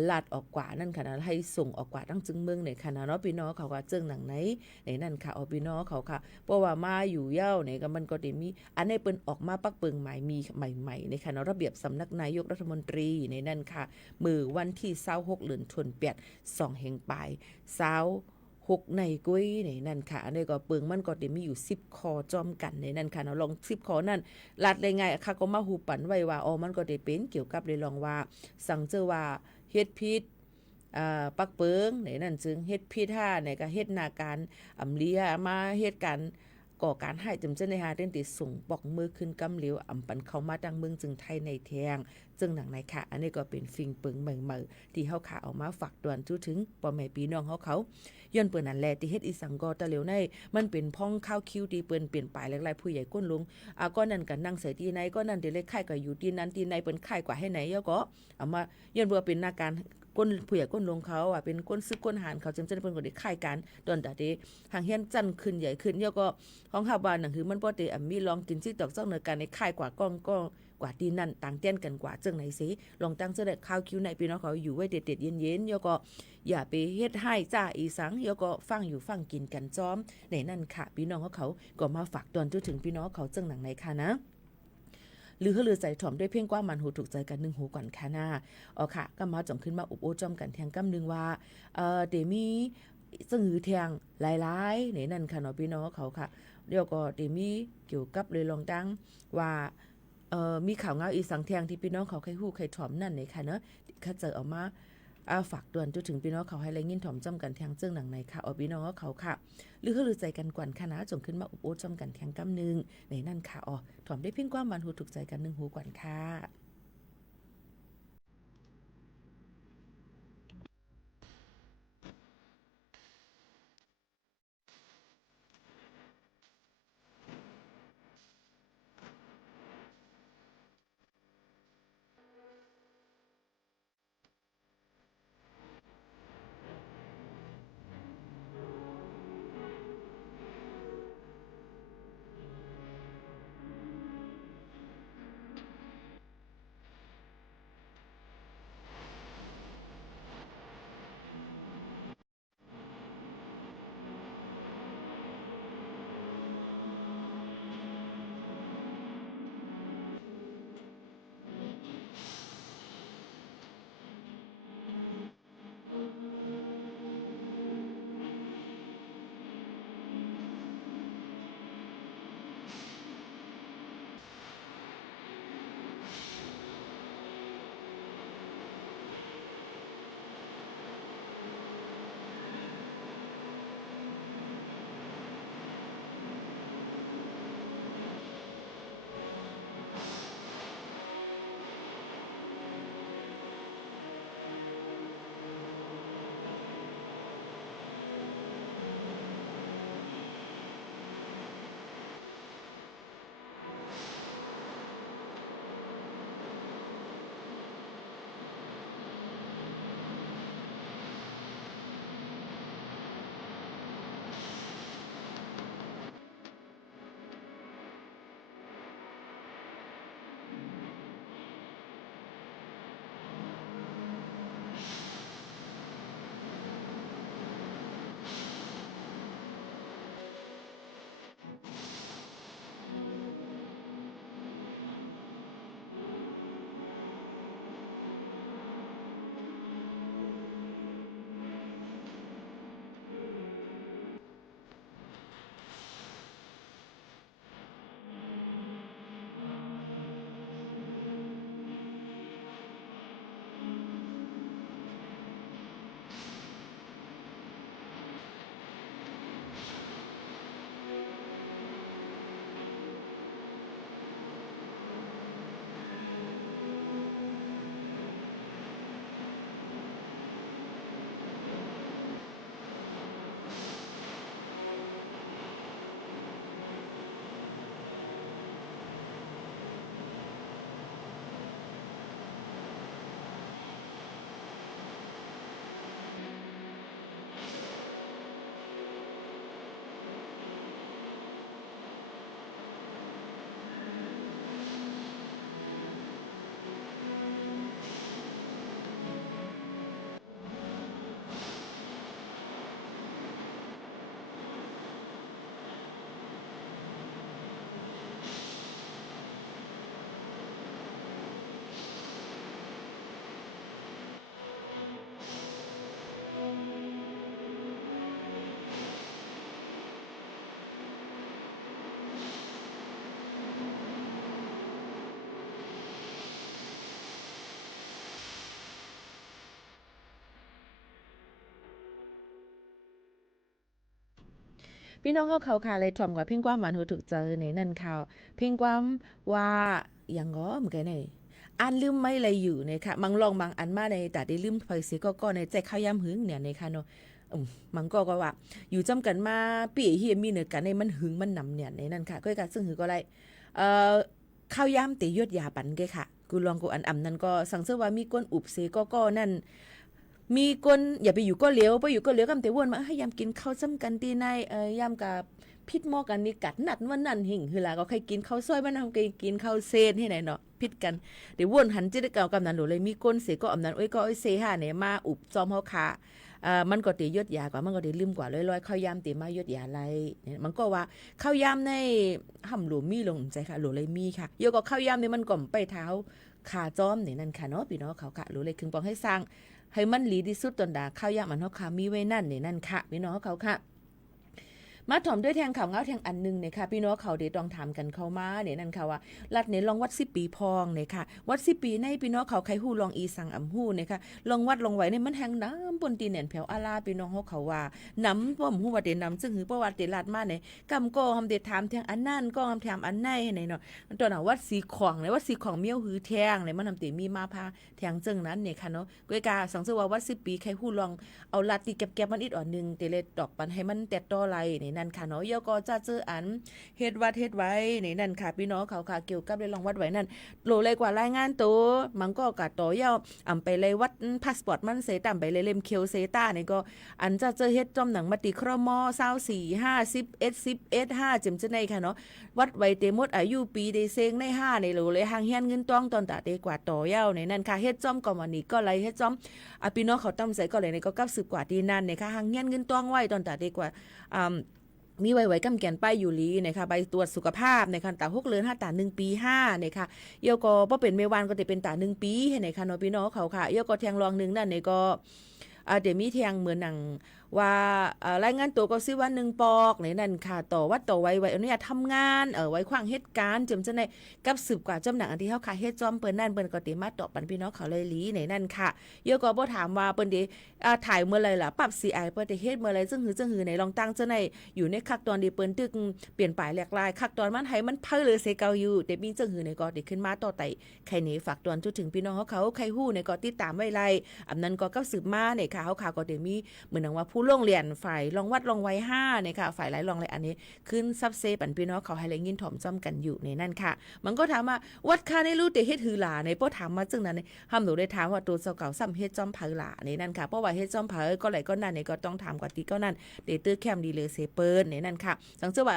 ลาดออกกว่านั่นค่ะนะให้ส่งออกกว่าตั้งจึงเมืองในค่ะนะเนาะพี่น้องเขาก็เจิงหนังไหนในนั่นค่ะพี่น้องเขาค่ะเพราะว่ามาอยู่เย้าเนี่ยก็มันก็ได้มีอันนี้เปิ้นออกมาปักเปิงหมายมีใหม่ๆในค่ะเนาะระเบียบสำนักนายกรัฐมนตรีในนั่นค่ะมือวันที่26เดือนธันวาคม2แห่งปลาย6ในกุ้ยในนั่นค่ะอันนี้ก็เปิงมันก็ได้มีอยู่10คอจอมกันในนั่นค่ะเนาะลอง10คอนั่นลัดเลยไงค่ะก็มาหูปันไว้ว่ามันก็ได้เป็นเกี่ยวกับเลยลองว่าสั่งเจอว่าเฮ็ดพิษปักเปิงในนั่นจึงเฮ็ดพิษ5ในก็เฮ็ดนาการอำเลียมาเฮ็ดการก่อการให้จำเจนในหาเต้นติส่งปอกมือขึ้นกำเหลวอำปันเข้ามาดังเมืองจึงไทยในแทงจึงหนังในค่ะอันนี้ก็เป็นฟิงเปิงใหม่ๆที่เฮาขาเอามาฝากตวนถึงพ่อแม่พี่น้องเขาย้อนเปิ้นนั่นแหละที่เฮ็ดอีสังกอตะเหลวในมันเป็นพ้องข้าวคิวที่เปิ้นเปลี่ยนไปหลายๆผู้ใหญ่ก้นลงก็นั่นก็นั่งใส่ที่ไหนก็นั่นที่เล็กค่ายก็อยู่ที่นั้นที่ไหนเปิ้นค่ายกว่าให้ไหนยก็เอามาย้อนว่าเป็นนาการก้นผู้ใหญ่ก้นลงเขาเป็นก้นซึกก้นหานเขาจึงจะเป็นคนที่ค่ายกันตอนตาเดทางเฮียนจันขึ้นใหญ่ขึ้นยก็ห้องหาบ้านนั่นคือมันบ่ได้มีลองกินซิกดอกซักเนื้อกันในค่ายกว่าก้องก็กว่าที่นั่นต่างเต้นกันกว่าจังไหนสิลองตั้งเสด็จข้าวคิวในพี่น้องเขาอยู่ไว้เด็ดๆเย็นๆยก็อย่าไปเฮ็ดให้จ้าอีสังยก็ฟังอยู่ฟังกินกันจ้อมในนั่นค่ะพี่น้องเขาก็มาฝากตอนถึงพี่น้องเขาจังหนังไหนค่ะนะหรือใจถ่อมด้วยเพียงกว่ามันหูถูกใจกัน1หูก่อนค่ะหน้าค่ะก็มาจ่องขึ้นมาอุบโอจอมกันแทงกำนึงว่าเดมีซึ่งหือแทงหลายๆในนั่นค่ะเนาะพี่น้องเขาค่ะเดี๋ยวก็เดมีเกี่ยวกับเลยลองตั้งว่า มีข่าวเงาอีสังเทียงที่พี่น้องเขาใครฮู้ใครถ่อมนั่นนี่ค่ะเนาะเขาเจอออกมาฝากด่วนจนถึงพี่น้องเขาให้แรงยินถ่อมจ้ำกันแทงเจิ้งหนังในค่ะพี่น้องเขาค่ะหรือใจกันกวนค่ะนะจงขึ้นมาอุบโอจ้ำกันแทงกำนึงในนั่นค่ะถ่อมได้เพียงความมันหูถูกใจกันนึงหูกวนค่ะพี่น้องเขาค่ะเลยถ่อมกับเพ่งความหวานหูถูกเจอในนั่นข่าวเพ่งความว่าอย่างง้อเหมือนกันนี่อันลืมไม่อะไรอยู่เนี่ยค่ะมังลองบางอันมาในแต่ได้ลืมไปเสียก็ในใจข้าวยำหึงเนี่ยในค่ะเนาะมังก็ว่าอยู่จำกันมาปีเฮียมีเนื้อกันในมันหึงมันนำเนี่ยในนั่นค่ะก็การซึ่งหือก็ไรข้าวยำตียดยาปันแกค่ะกูลองกูอันนั่นก็สังเสริญว่ามีก้นอุบเสียก็นั่นมีคนอย่าไปอยู่ก็เลี้ยวไปอยู่ก็เลี้ยวกันแต่วนมาให้ยามกินข้าวซ้ำกันตีในยามกับพิษหม้อกันนี่กัดนัดวันนั้นหิ่งคือล่ะก็ใครกินข้าวซอยมันทำกินข้าวเซนให้ไหนเนาะพิษกันเดี๋ยววนหันจิได้เก่ากำนันหนูเลยมีก้นเสียก็อำนั้นก็เซห่าเนี่ยมาอุบจอมเฮาขามันก็ตียดยากว่ามันก็ตีลืมกว่าลอยๆข้าวยามตีมายดยาไรมันก็ว่าข้าวยามในห่ำหลวมีลงใจค่ะหลวเลยมีค่ะโยก็ข้าวยามเนี่ยมันก่อมไปเท้าขาจอมเนี่ยนั่นค่ะเนาะพี่น้องเขาค่ะหลวเลยคึงปองให้สร้างให้มันหลีที่สุดตนดาข้าวยามมันเฮาค่ะมีไว้นั่นนี่นั่นค่ะพี่น้องเขาค่ะ มาถ่อมด้วยแทงข่าวเงาแทงอันนึงเนี่ยค่ะพี่น้องเขาเดี๋ยวต้องถามกันเข้ามาเนี่ยนั่นค่ะว่ารัดเนี่ยลองวัด10 ปีพองเนี่ยค่ะวัด10 ปีในพี่น้องเขาใครฮู้ลองอีสังอำฮู้เนี่ยค่ะลองวัดลองไว้เนี่ยมันแหงน้ำบนตีนแหนแผวอาลาพี่น้องเขาว่าน้ำบ่ฮู้ว่าเดน้ำซึ่งหือประวัติเดลาดมาเนี่ยกำก็ทำเดถามแทงอันนั่นก็ทำแถมอันไหนให้เนาะตอนน่ะวัดสีของเนี่ยวัดสีของเมียวหือแทงเนี่ยมันทำตีมีมาพาแทงจึงนั้นเนี่ยค่ะเนาะก้อยกาสังเสว่าวัด10 ปีใครฮู้ลองเอาลัดตีแก็บๆมันอีกอ่อนนึงเตเลดอกปันให้มันแตดต่อไหลในนั่นค่ะเนาะยก็จะเจออันเฮ็ดวัดเฮ็ดไว้ในนั่นค่ะพี่น้องเขาค่ะเกี่ยวกับได้ลองวัดไว้นั่นโลเลยกว่ารายงานตัวมันก็กะต่อยาวไปเลยวัดพาสปอร์ตมันเสตามไปเลยเล่มเคียวเซต้านี่ก็อันจะเจอเฮ็ดจอมหนังมาติครม24 50 11 5จิมจะในค่ะเนาะวัดไว้เตหมดอายุปีได้เซงใน5ในโลเลยหางเฮียนเงินต้องตอนตาเตกว่าต่อยาวในนั่นค่ะเฮ็ดจอมก็วันนี้ก็เลยเฮ็ดจอมพี่น้องเขาตำใส่ก็เลยในก็90 กว่าที่นั่นเนี่ยค่ะหางเฮียนเงินต้องไว้ตอนตาเตกว่ามีไว้กำแกนป้ายอยู่ลีนะคะใบตรวจสุขภาพในคันตา6 เดือน5 ตา1 ปี5นะคะเยก็บ่เป็นเมวานก็จะเป็นตา1 ปีให้ในคันเนาะพี่น้องเขาค่ะเยก็แทงรองนึงนั่นเนี่ยก็เดี๋ยวมีแทงเหมือนหนังว่ารายงานตัวก็ซิว่า1 ปอกในนั่นค่ะต่อวัดต่อไว้อนุญาตทำงานไว้ขวางเหตุการณ์จำจะในกับ10 กว่าจำหนังอันที่เฮาค่ะเฮ็ดจอมเปิ้นนั่นเปิ้นก็ติมาตอบปันพี่น้องเขาเลยลีในนั่นค่ะเยอะก็บ่ถามว่าเปิ้นดิถ่ายเมื่อไรล่ะปรับ CI เปิ้นได้เฮ็ดเมื่อไรซึ่งหือในลองตั้งจะในอยู่ในคักตอนที่เปิ้นตึกเปลี่ยนปลายแหลกลายคักตอนมันให้มันเพิ่นเลยเสเก่าอยู่แต่มีจังหือในก็ได้ขึ้นมาต่อไต่ใครนี่ฝากตอนถึงพี่น้องเขาใครฮู้ในก็ติดตามไว้ไล่อันนั้นก็กับสืบมาในค่ะเฮาค่ะก็ได้มีเหมือนว่าผู้ลงเรียนฝ่ายลองวัดลองไว้5เนี่ยค่ะฝ่ายหลายลองเลยอันนี้ขึ้นซับเซปันพี่น้องเขาให้เลยยินถ่อมจ้อมกันอยู่ในนั่นค่ะมันก็ถามว่าวัดค่าในรู้แต่เฮ็ดหือหลาในป้อถามมาจึงนั้นห้ามหนูได้ถามว่าตัวเจ้าเก่าซ้ำเฮ็ดจ้อมเผาหลาในนั่นค่ะเพราะว่าเฮ็ดจ้อมเผาก็ไหลก็นั่นเนี่ยก็ต้องถามกว่าตีก็นั่นเดตื้อแคมดีเลยเซเปิลในนั่นค่ะสังเกตว่า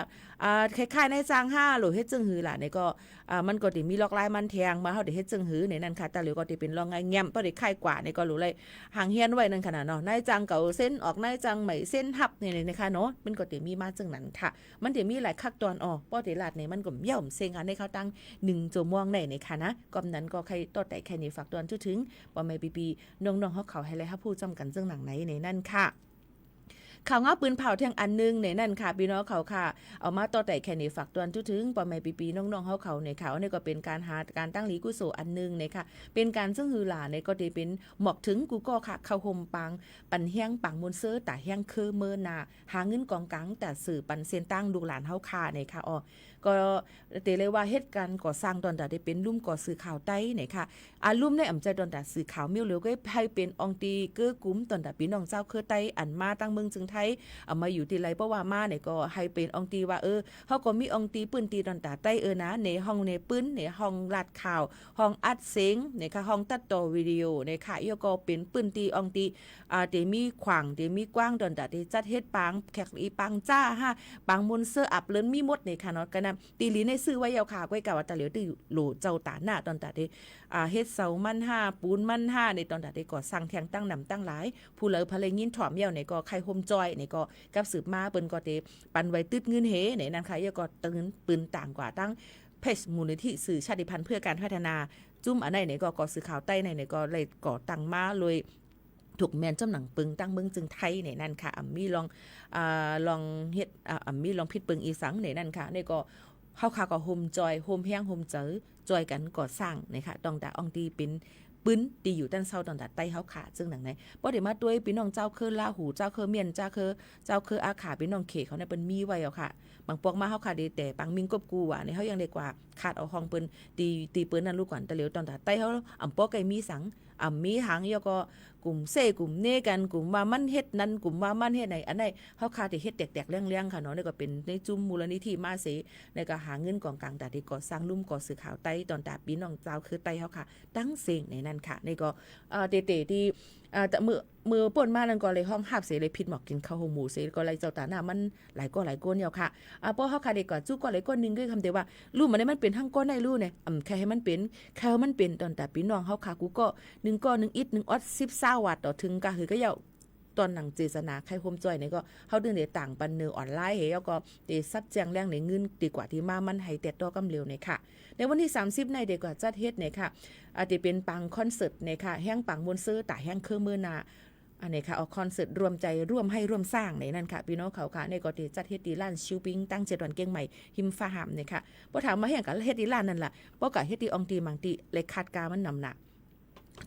คล้ายๆในจาง5หรือเฮ็ดจึงหือหลาเนี่ยก็มันก็สิมีลอกลายมันแทงมาเฮาได้เฮ็ดจึงหือในนั่นค่ะแต่เหลือก็สิเป็นลองไงแง้มป้อได้คล้ายกว่าในก็รู้เลยหางเฮียนไว้นั่นขนาดเนาะนายจางเก่าเส้นออกนายจางใหม่เส้นหับนี่นะคะเนาะมันก็จะมีมาจึงนั้นค่ะมันจะมีหลายคักตอนป้อเตลาดเนี่ยมันก็ย่อมเซงอันในเขาตั้ง1 ชั่วโมงในค่ะนะกอมนั้นก็ใครต่อแต่แค่นี้ฝากตอนถึงบ่แม่ปีน้องๆเขาให้เลยครับผู้จำกันจึงหนังไหนในนั่นค่ะข่าวเงาปืนเผาเที่ยงอันนึงในนั่นค่ะพี่น้องเขาค่ะเอามาต่อแต่แค่นี้ฝากตอนถึงป่อแม่ปีน้องๆเขาในเขาเนี่ยก็เป็นการหาการตั้งหลีกุโสอันนึงเนี่ยค่ะเป็นการซึ่งฮือหลาเนี่ยก็ได้เป็นหมอกถึงกูก็ค่ะเข้าห่มปังปันแห้งปังมนเซอร์แต่แห้งคือเมื่อนาหาเงินกองกังแต่สื่อปันเซนตั้งดูหลานเฮาค่ะเนี่ยค่ะก็เตเลยว่าเหตุการณ์ก่อสร้างตอนแต่ได้เป็นลุ่มก่อสื่อข่าวใต้เนี่ยค่ะลุ่มในอำใจตอนแต่สื่อข่าวมิ้วเหลียวก็ให้เป็นองตีเกื้อกุ้มตอนแต่พี่น้องเจ้าเคอไต้อันมาตั้งเมืองจึงไทยเอามาอยู่ที่ไรเพราะว่ามาเนี่ยก็ให้เป็นองตีว่าเฮาก็มีองตีปืนตีตอนแต่ใต้นะในห้องในปืนในห้องลาดข่าวห้องอัดเสียงเนี่ยค่ะห้องตัดต่อวิดีโอเนี่ยค่ะยก็เป็นปืนตีองตีเตมีขวางเตมีกว้างตอนแต่ที่จัดเฮ็ดปังแขกอีปังจ้าฮะปังมนเสื้ออับเลินมีหมดเนี่ยค่ะเนาะกันตีลีในซื้อไว้ยาวขาไว้กับว่าตะเหลียวที่โหลเจ้าตาหน้าตอนตาที่เฮ็ดเสามัน5ปูนมัน5ในตอนตาที่ก่อสร้างแทงตั้งนำตั้งหลายผู้เลอพะเลยินถ่อมเหี่ยวในก็ใครโฮมจอยในก็กับสืบมาเปิ้นก็เตปันไว้ตึดเงินเฮในนั้นค่ะยก็ตื่นปืนต่างกว่าตั้งเพจมูลนิธิสื่อชาติพันธุ์เพื่อการพัฒนาจุ่มอันไหนก็ก่อสื่อข่าวใต้ในก็เลยก่อตั้งมาเลยถูกแมนจำหนังปึงตั้งเมืองจึงไทยในนั่นค่ะมีลองเฮ็ดมีลองพิดปึงอีสังในนั่นค่ะในก็เฮาค่ะก็โฮมจอยโฮมแห้งโฮมเจอจอยกันก่อสร้างนะคะต้องแต่องตีเป็นปืนตีอยู่ด้านเซาตอนตัดไต้เฮาขาซึ่งหนังไหนบ่ได้มาด้วยพี่น้องเจ้าเคอลาหูเจ้าเคอเมียนเจ้าเคออาขาพี่น้องเขเขาเนี่ยเปิ้นมีไว้เอาค่ะบางปอกมาเฮาขาดีแต่ปังมิงกบกูว่านี่เฮายังได้กว่าขาดเอาห้องเปิ้นตีเปิ้นนั่นลูกก่อนตะเหลียวตอนตัดไต้เฮาอำปอกไก่มีสังมีหางยก็กลุ่มเซ่กลุ่มเนกันกลุ่มว่ามันเฮ็ดนั้นกลุ่มว่ามันเฮ็ดไหนอันใดเฮาคาที่เฮ็ดแตกๆเลี้ยงๆค่ะเนาะนี่ก็เป็นในจุ่มมูลนิธิมาเสในก็หาเงินกองกลางแต่ที่ก่อสร้างลุ่มก่อสื่อข่าวไต้ตอนตาพี่น้องเจ้าคือไต้เฮาค่ะตั้งเสียงในนั้นค่ะนี่ก็เตๆที่แต่มือป่นมานั่นก็เลยห้องหับเสเลยผิดหมอกกินข้าวหมูเสก็เลยเจ้าตาหน้ามันหลายก้นเดียวค่ะเพราะเฮาค่ะได้ก็จุก็หลายก้นนึงก็คำเดียวว่ารู้มันได้มันเป็นทั้งก้นได้รู้เนี่ยแค่ให้มันเป็นตอนแต่พี่น้องเฮาค่ะกูก็1ก้อน1อิฐ1ออด10-20วัตต์ต่อถึงก็คือก็ยาวตอนหนังเจษนาใครโฮมจอยนี่ก็เฮาดึงได้ต่างปันเนอออนไลน์เฮาก็ได้ซับแจงแรงในเงินดีกว่าที่มามันให้แต่ต่อกำเร็วเนี่ยค่ะในวันที่30ในเด็กกว่าจัดเฮ็ดเนี่ยค่ะอาจจะเป็นปังคอนเสิร์ตเนี่ยค่ะแห้งปังมนเซอร์ตาแห้งเครือมือนา อันนี้ค่ะเอาคอนเสิร์ตรวมใจร่วมให้ร่วมสร้างในนั่นค่ะพี่น้องเขาค่ะในก็ที่จัดเฮ็ดดีล้านชิวปิงตั้ง7วันเก่งใหม่หิมฟ้าหามเนี่ยค่ะบ่ถามมาเฮ็ดกันเฮ็ดดีล้านนั่นล่ะบ่ก็เฮ็ดดีอองตีมังติเลยคาดการมันนำหนัก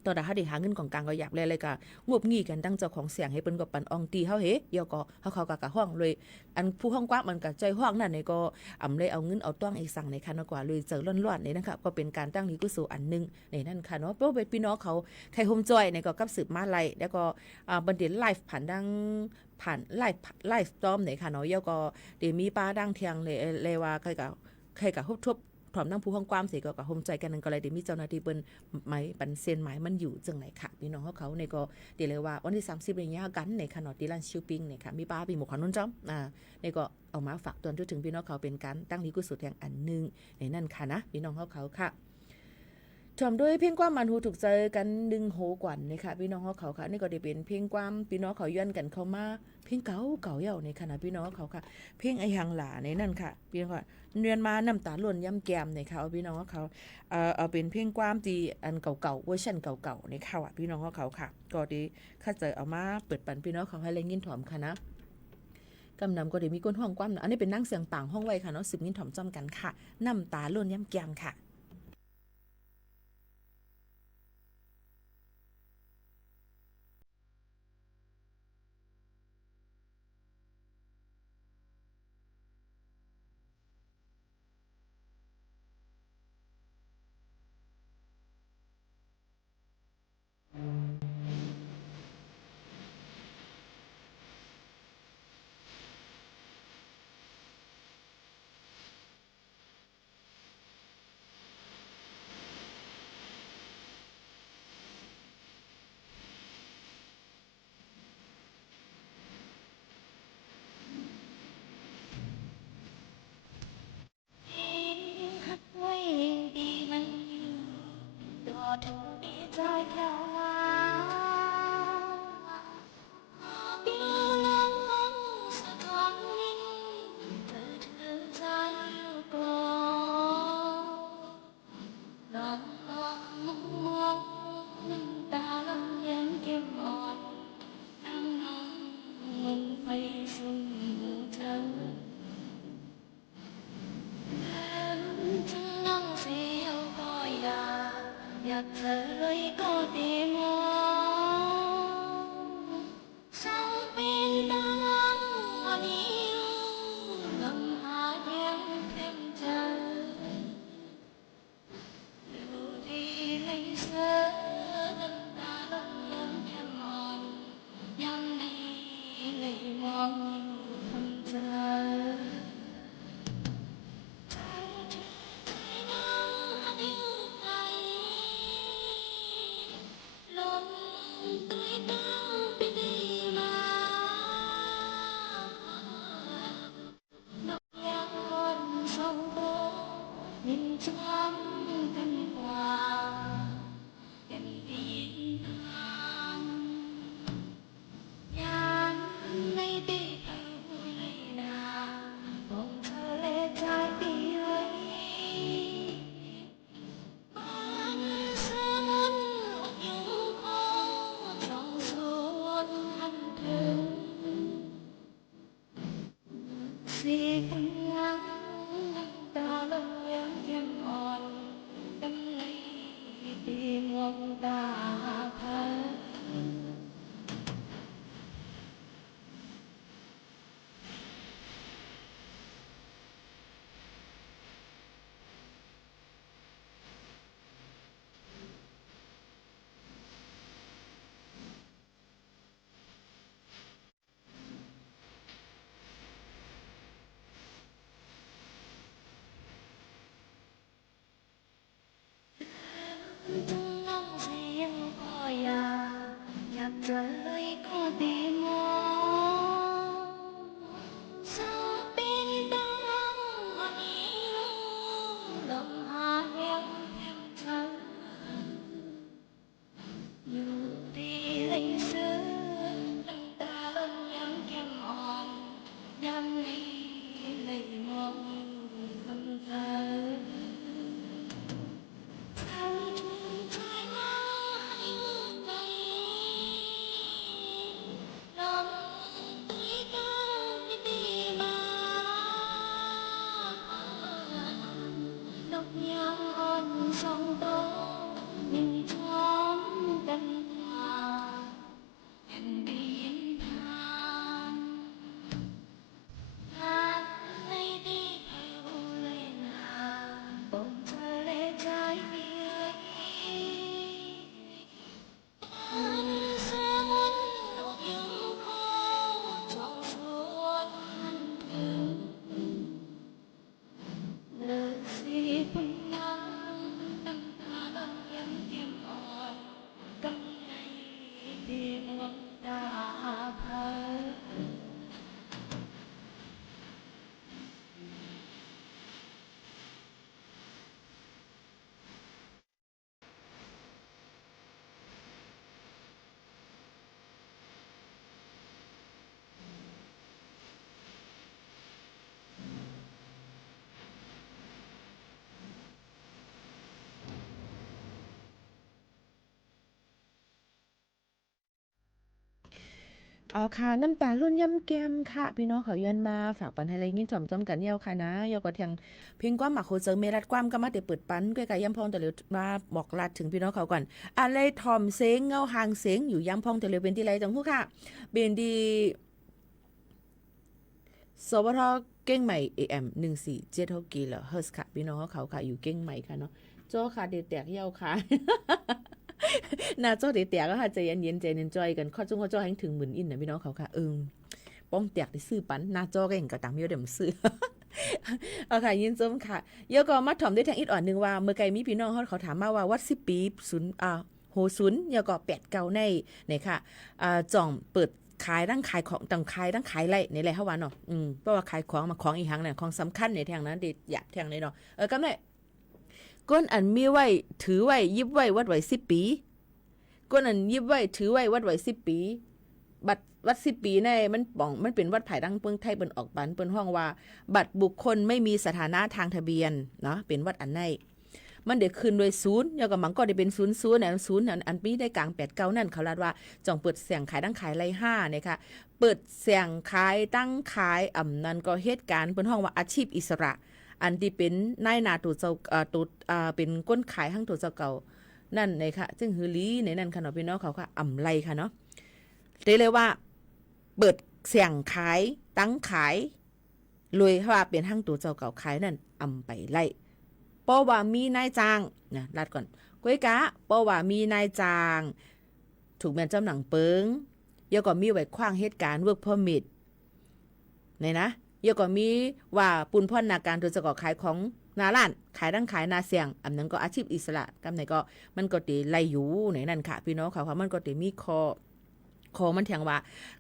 ตอนถ้าได้หาเงินของกลางก็อยากเลยก็งบงี้กันตั้งเจ้าของเสียงให้เปิ้นก็ปันอองตีเฮาเฮเดี๋ยวก็เขาก็ห้องเลยอันผู้ห้องกว้างมันก็ใจห้องนั่นนี่ก็อำเลยเอาเงินเอาต้วงอีกสั่งในคันกว่าเลยเจอล้วนๆนี่นะคะก็เป็นการตั้งนี้กุศลอันนึงในนั่นค่ะเนาะเพราะเป็นพี่น้องเขาใครโฮมจอยในก็กับสืบมาไล่แล้วก็บันเดไลฟ์ผ่านดังผ่านไลฟ์สตอมเนี่ยค่ะเนาะเดี๋ยวก็เดี๋ยวมีป้าดังเทียงเลยว่าใครก็ทบพร้อมนั่งผู้ห้องความเสียก็โฮมใจกันนั่นก็เลยเดี๋ยวมีเจ้าหน้าที่เปิ้นไม้ปันเซ็นหมายมันอยู่จังไหนค่ะพี่น้องเขาในก็เดี๋ยวเลยว่าวันที่30อย่างเงี้ยกันในค่ะเนาะที่ร้านชิวปิ้งเนี่ยค่ะมีป้าปีหมวกขนุ่นจ้อมในก็เอามาฝากเตือนถึงพี่น้องเขาเป็นการตั้งนี้กุศลแห่งอันนึงในนั่นค่ะนะพี่น้องเขาค่ะชมด้วยเพียงความมันหูถูกใจกันดึงโหกวันนี่ค่ะพี่น้องเขาค่ะนี่ก็ได้เป็นเพียงความพี่น้องเขาย้อนกันเข้ามาเพียงเก่าเย่าในขณะพี่น้องเขาค่ะเพียงไอ้หังหลาในนั่นค่ะพี่น้องค่ะเนียนมาน้ำตาล้วนย่ำแก้มในค่ะพี่น้องเขาเอาเป็นเพียงความที่อันเก่าๆเวอร์ชันเก่าๆในค่ะพี่น้องเขาค่ะก็ดีข้าใจเอามาเปิดปันพี่น้องเขาให้เล่นยินถ่อมค่ะนะกำนำก็ได้มีก้นห้องความอันนี้เป็นนั่งเสียงต่างห้องไว้ค่ะเนาะ10 นิ้นถ่อมจ้อมกันค่ะน้ำตาล้วนย่ำแก้มค่ะ เอาค่ะน้ำตาลุ่นย่ำแก้มค่ะพี่น้องเขาเยือนมาฝากปันให้ไรยิ่งจอมจอมกันเยี่ยวค่ะนะเยี่ยวก็เทียงเพียงความหมักโคเจอเมรัดความก็มาเดี๋ยวเปิดปันก้อยกายย่ำพองแต่เร็วมาบอกลาดถึงพี่น้องเขาก่อนอะไรทอมเซ้งเงาหางเซ้งอยู่ย่ำพองแต่เร็วเป็นที่ไรจังหู้ค่ะเป็นดีสวทเก้งใหม่ AM 1476 กิโลเฮิรตซ์ค่ะพี่น้องเขาค่ะอยู่เก้งใหม่ค่ะเนาะโจ้ค่ะเด็ดแตกเยี่ยวค่ะน่าโจ้เด็ดแตกก็ค่ะใจเย็นๆใจเย็นจอยกันข้อจุ้งข้อจ้อให้ถึงหมื่นอินนะพี่น้องเขาค่ะป้องแตกได้ซื้อปันหน้าโจ้ก็เองก็ตามเยอะเดี๋ยวมันซื้อเอาค่ะยินจมค่ะเยอะก็มาถ่อมด้วยทางอีกอ่อนนึงว่าเมื่อไกลมีพี่น้องเขาถามมาว่าวัด10 ปีโหศูนย์เยอะก็8-9ในค่ะจ่องเปิดขายตั้งขายของตั้งขายตั้งขายไรในไรเฮาว่าเนาะเพราะว่าขายของมาของอีกครั้งเนี่ยของสำคัญในทางนั้นเด็ดอยากทางเลยเนาะก็ได้ก้นอันมีไว้ถือไว้ยิบไว้วัดไว้10 ปีก้นอันยิบไว้ถือไว้วัดไว้10 ปีบัตรวัด10 ปีในมันเป็นวัดไผ่ดังเมืองไทยเปิ้นออกบันเปิ้นห้องว่าบัตรบุคคลไม่มีสถานะทางทะเบียนเนาะเป็นวัดอันในมันเดี๋ยวคืนโดยศูนย์แล้วก็มันก็ได้เป็นศูนย์เนี่ยศูนย์อันปีได้กลาง8-9นั่นเขาลาดว่าจ่องเปิดเสียงขายตั้งขายไร5เนี่ยค่ะเปิดเสียงขายตั้งขายนั่นก็เหตุการณ์เปิ้นห้องว่าอาชีพอิสระอันที่เป็นนายนาตัวเจ้าตัวเป็นก้นขายห้างตัวเจ้าเก่านั่นเลยค่ะซึ่งฮือลีในนั่นค่ะเนาะพี่น้องเขาค่ะไรค่ะเนาะได้เลยว่าเปิดเสียงขายตั้งขายรวยว่าเป็นห้างตัวเจ้าเก่าขายนั่นไปไล่เพราะว่ามีนายจ้างนะรัดก่อนก้อยกะเพราะว่ามีนายจ้างถูกแม่นจำหนังเปิงเยอะก็มีไว้ขว้างเหตุการณ์ work permit เนี่ยนะเยอะก็มีว่าปุนพ่อนนาการตัวเจ้าเก่าขายของนาล้านขายดังขายนาเสียงอันนั้นก็อาชีพอิสระกำไหนก็มันก็ตีไล่อยู่ไหนนั่นค่ะพี่น้องเขามันก็ตีมีคอมันเถียงว่า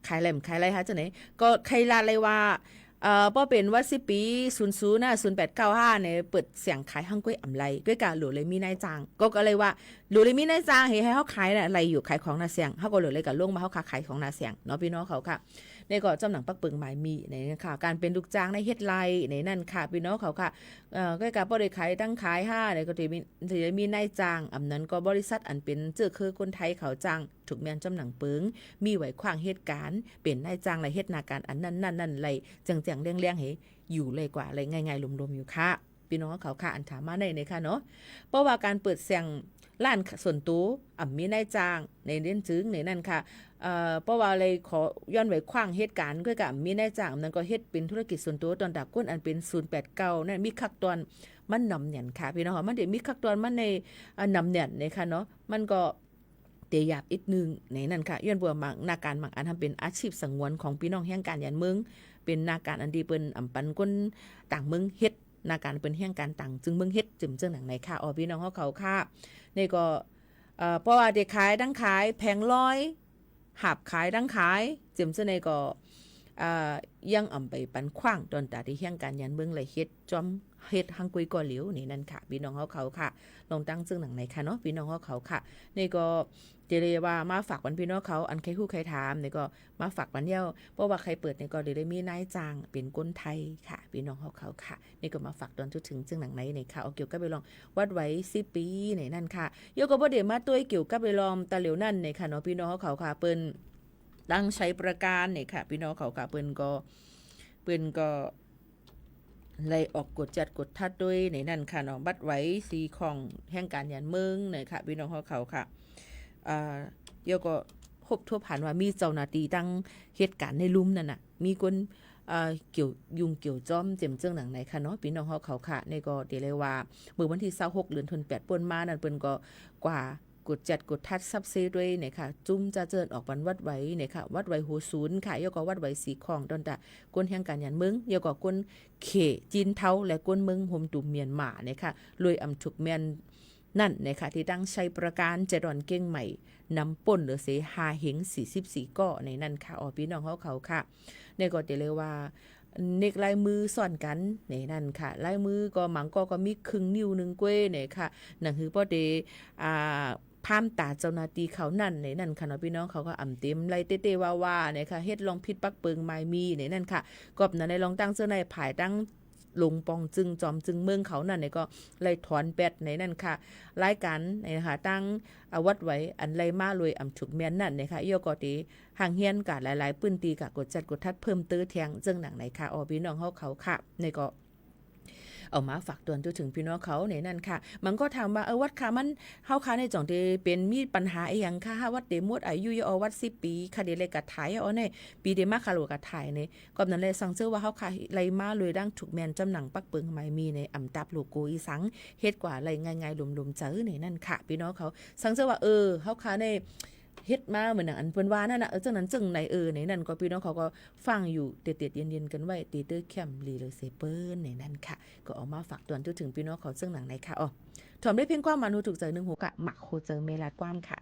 ขายแหลมขายอะไรฮะจังไหนก็ใครลาเลยว่าป้อเป็นวัด10 ปี00นะ0895เนี่ยเปิดเสียงขายห้างกล้วยไรด้วยกะหลูเลยมีนายจ้างก็เลยว่าหลูเลยมีนายจ้างให้เขาขายอะไรอยู่ขายของนาเสียงเขาก็หลูเลยกับล่วงมาเขาขายของนาเสียงเนาะพี่น้องเขาค่ะในก็จำหนังปักเปิงหมายมีในค่ะการเป็นลูกจ้างในเฮ็ดไรในนั่นค่ะพี่น้องเขาค่ะก็กะป้อได้ขายตั้งขาย5เนี่ยก็จะมีนายจ้างนั้นก็บริษัทอันเป็นเจอคือคนไทยเขาจ้างถูกแม่นจำหนังเปิงมีไว้ขวางเหตุการณ์เป็นนายจ้างในเฮ็ดนาการอันนั่นไรจังเลี้ยงให้อยู่เลยกว่าอะไรง่ายๆรวมๆอยู่ค่ะพี่น้องเขาค่ะอันถามมาในค่ะเนาะเพราะว่าการเปิดเสียงร้านส่วนตัวมีนายจ้างในเล่นจึงในนั่นค่ะเพราะว่าอะไรขอย้อนไว้ขว้างเหตุการณ์ก็กับมีนายจ้างนั้นก็เฮ็ดเป็นธุรกิจส่วนตัวตอนดักก้นอันเป็น089นั่นมีคักตอนมันนำเนี่ยค่ะพี่น้องมันได้มีคักตอนมันในนำเนี่ยในค่ะเนาะมันก็เตยหยาบอีกนึงในนั่นค่ะย้อนบัวมังนาการมังอันทำเป็นอาชีพสงวนของพี่น้องแห่งการยันเมืองเป็นนาการอันดีเปิ้นปันก้นต่างเมืองเฮ็ดนาการเป็นแห่งการต่างจึงเมืองเฮ็ดจึงจังหนังไหนค่ะพี่น้องเขาค่ะนี่ก็เพราะว่าเด็กขายดังขายแพงร้อยหับขายดังขายจึงจังในก็ยังไปปันขว้างตอนตาที่แห่งการยันเมืองเลยเฮ็ดจอมเฮ็ดหังกุยก่อเหลียวนี่นั่นค่ะพี่น้องเขาค่ะลองตั้งจึงหนังไหนค่ะเนาะพี่น้องเขาค่ะนี่ก็เจเรว่ามาฝากวันพี่น้องเขาอันใครคู่ใครถามนี่ก็มาฝากวันเดียวเพราะว่าใครเปิดนี่ก็ได้มีนายจ้างเป็นคนไทยค่ะพี่น้องเขาค่ะนี่ก็มาฝากตอนจุดถึงจึงหนังไหนนี่ค่ะเอาเกี่ยวกับไปลองวัดไว้10 ปีนี่นั่นค่ะโยก็บ่ได้มาตัวเกี่ยวกับไปลองตะเหลียวนั่นนี่ค่ะเนาะพี่น้องเขาค่ะเปิ้นตั้งใช้ประการนี่ค่ะพี่น้องเขาค่ะเปิ้นก็เลยออกกฎจัดกฎทัดด้วยในนั่นค่ะเนาะบัดไว้สีของแห่งการยันเมืองเนี่ยค่ะพี่น้องเขาค่ะเดี๋ยวก็พบทั่วผ่านว่ามีเจ้าหน้าที่ตั้งเหตุการณ์ในลุ่มนั่นน่ะมีคนเกี่ยวยุงเกี่ยวจ้อมเจ็มเจิ้งหนังไหนค่ะเนาะพี่น้องเขาค่ะในก็เดี๋ยวเลยว่าเมื่อวันที่26เดือนธันวาคมป่นมานั่นเปิ้นก็กว่ากดจัดกดทัดซับเซด้วยเนี่ยค่ะจุ้มจะเจิญออกบันวัดไว้เนี่ยค่ะวัดไว้โหศูนย์ค่ะยกก็วัดไว้สีของดอนตะก้นแห่งการยันเมืองยกก็ก้นเขจีนเทาและก้นเมืองโฮมตุมเมียนมาเนี่ยค่ะรวยถูกแม่นนั่นเนี่ยค่ะที่ตั้งใช้ประการเจดอนเก้งใหม่นำป่นหรือเสหาเหง44ก้อในนั่นค่ะพี่น้องเขาค่ะเนี่ยก็จะเลยว่าเนกลายมือซ่อนกันในนั่นค่ะลายมือก็หมังก็มีครึ่งนิ้วนึงก้วยเนี่ยค่ะนั่นคือพอเดพามตาเจ้าหน้าที่เขานั่นในนั่นค่ะเนาะพี่น้องเขาก็เต็มไล่เต้ๆว่าเนี่ยค่ะเฮ็ดลองผิดปักเปิงไม้มีในนั่นค่ะกอบนั้นในลองตั้งเสื้อในผายตั้ง ลงปองจึงจอมจึงเมืองเขานั่นเนี่ยก็เลยถอนแปดในนั่นค่ะรายการนะคะตั้งวัดไว้อันไรมาเลยอำฉุกแม่นนั่นนะคะยกอตีห่างเฮียนกะหลายๆปื้นตีกะกดจัดกดทัดเพิ่มตื้อแทงจึงหนังไหนค่ะอพี่น้องเขาค่ะในก็เอามาฝากเตือนถึงพี่น้องเขาในนั่นค่ะมันก็ถามว่าวัดค่ะมันเฮาค่ะในจ่องที่เป็นมีปัญหาอีหยังค่ะวัดเดมดอายุยอวัด10 ปีค่ะเดเลยกะถ่ายในปีเดมาคาโลกะถ่ายในก็นั้นเลยสั่งเชื่อว่าเฮาค่ะไลมาเลยดังถูกแมนจำหนังปักเปิงหมายมีในอำตับโลโก้อีสังเฮ็ดกว่าไลง่ายๆหลุมๆเจอในนั่นค่ะพี่น้องเขาสั่งเชื่อว่าเฮาค่ะในเฮ็ดมาเหมือนอันเพิ่นว่านั่นน่ะจังนั้นจึงในในนั่นก็พี่น้องเขาก็ฟังอยู่เต็ดๆเย็นๆกันไว้ตีเตอร์แคมรีเลเซเปิ้ลในนั่นค่ะก็เอามาฝากเตือนถึงพี่น้องเขาซึ่งหนังในค่ะถอมได้เพียงความมันหูถูกใจ1หูกะหมักโคเจอเมลาดความค่ะ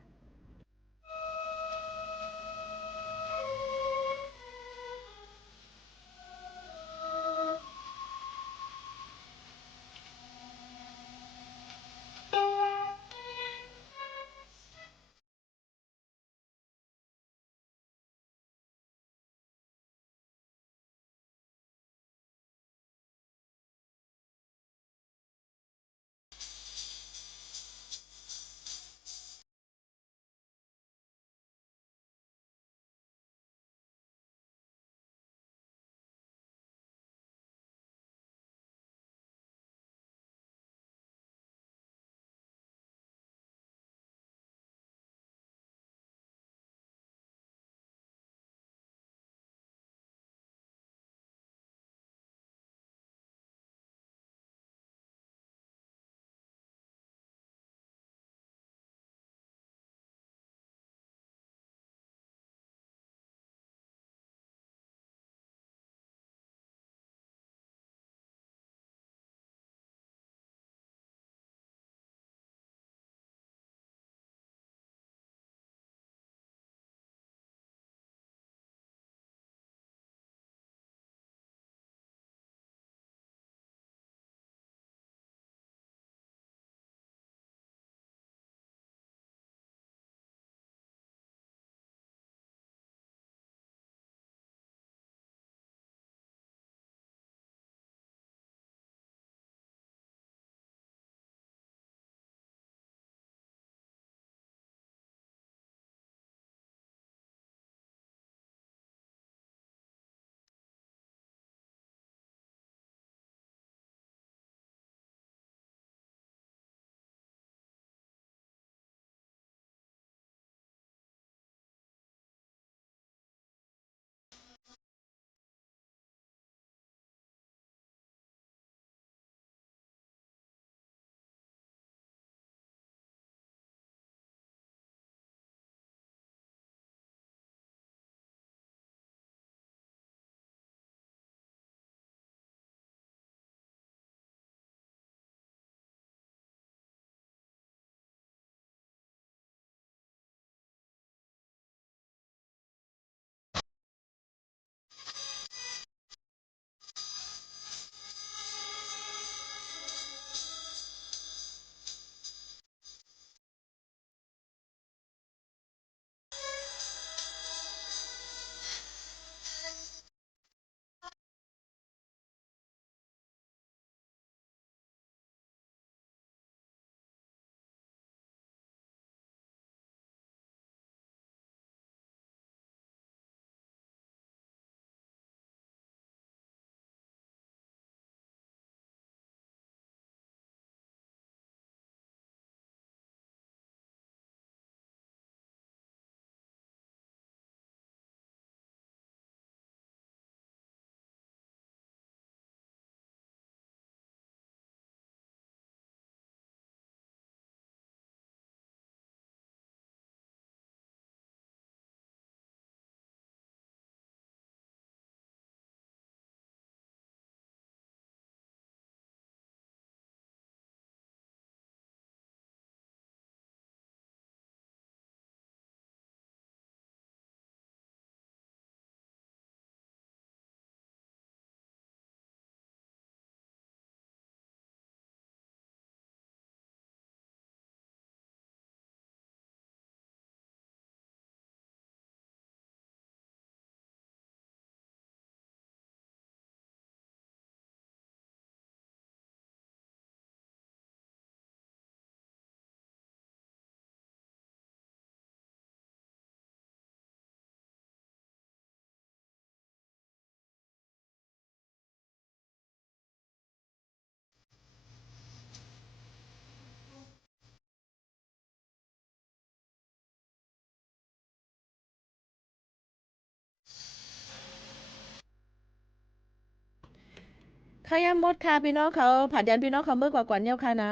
ข้าวยำมดค่ะพี่น้องเขาผ่านยันพี่น้องเขาเมื่อกว่ากว่าเย้าค่ะนะ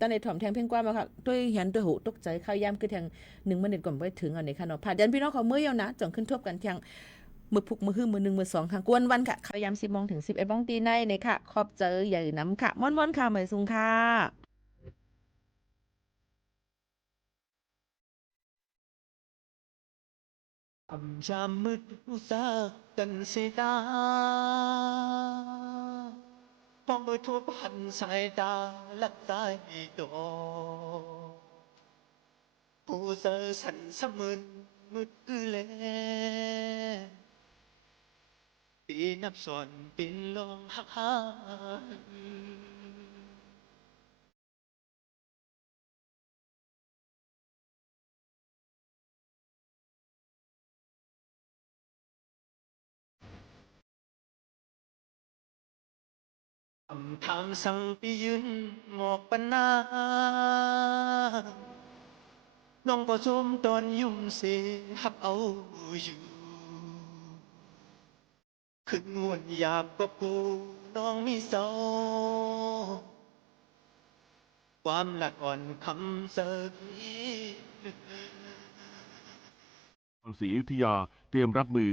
ตั้งในถ่อมแทงเพ่งกว้างมาค่ะด้วยเห็นด้วยหูตกใจข้าวยำคือแทง1 มื้อก่อนไปถึงอันนี้ค่ะเนาะผ่านยันพี่น้องเขาเมื่อเย้านะจ่องขึ้นทบกันแทงมือพุกมือหื้อมือ1มือ2ค่ะกวนวันค่ะข้าวยำ10 โมงถึง 11 โมงตีในเนี่ยค่ะขอบเจอใหญ่น้ำค่ะม่อนๆค่ะหมายสูงค่ะยามมืดอุตสากันเสียดามองโดยทั่วพันสายตาลักตายตัวผู้เสือสันสมึนมืดอื้อแลปีนับส่วนปินลงหักหาทางสังปียืนหมอกปันนาน้องประชุมตอนยุ่มเสียหักเอาอยู่ขึ้นงวนหยาบก็ปูน้องมีเศร้าความหลักอ่อนคำเสย ศรีอยุธยาเตรียมรับมือ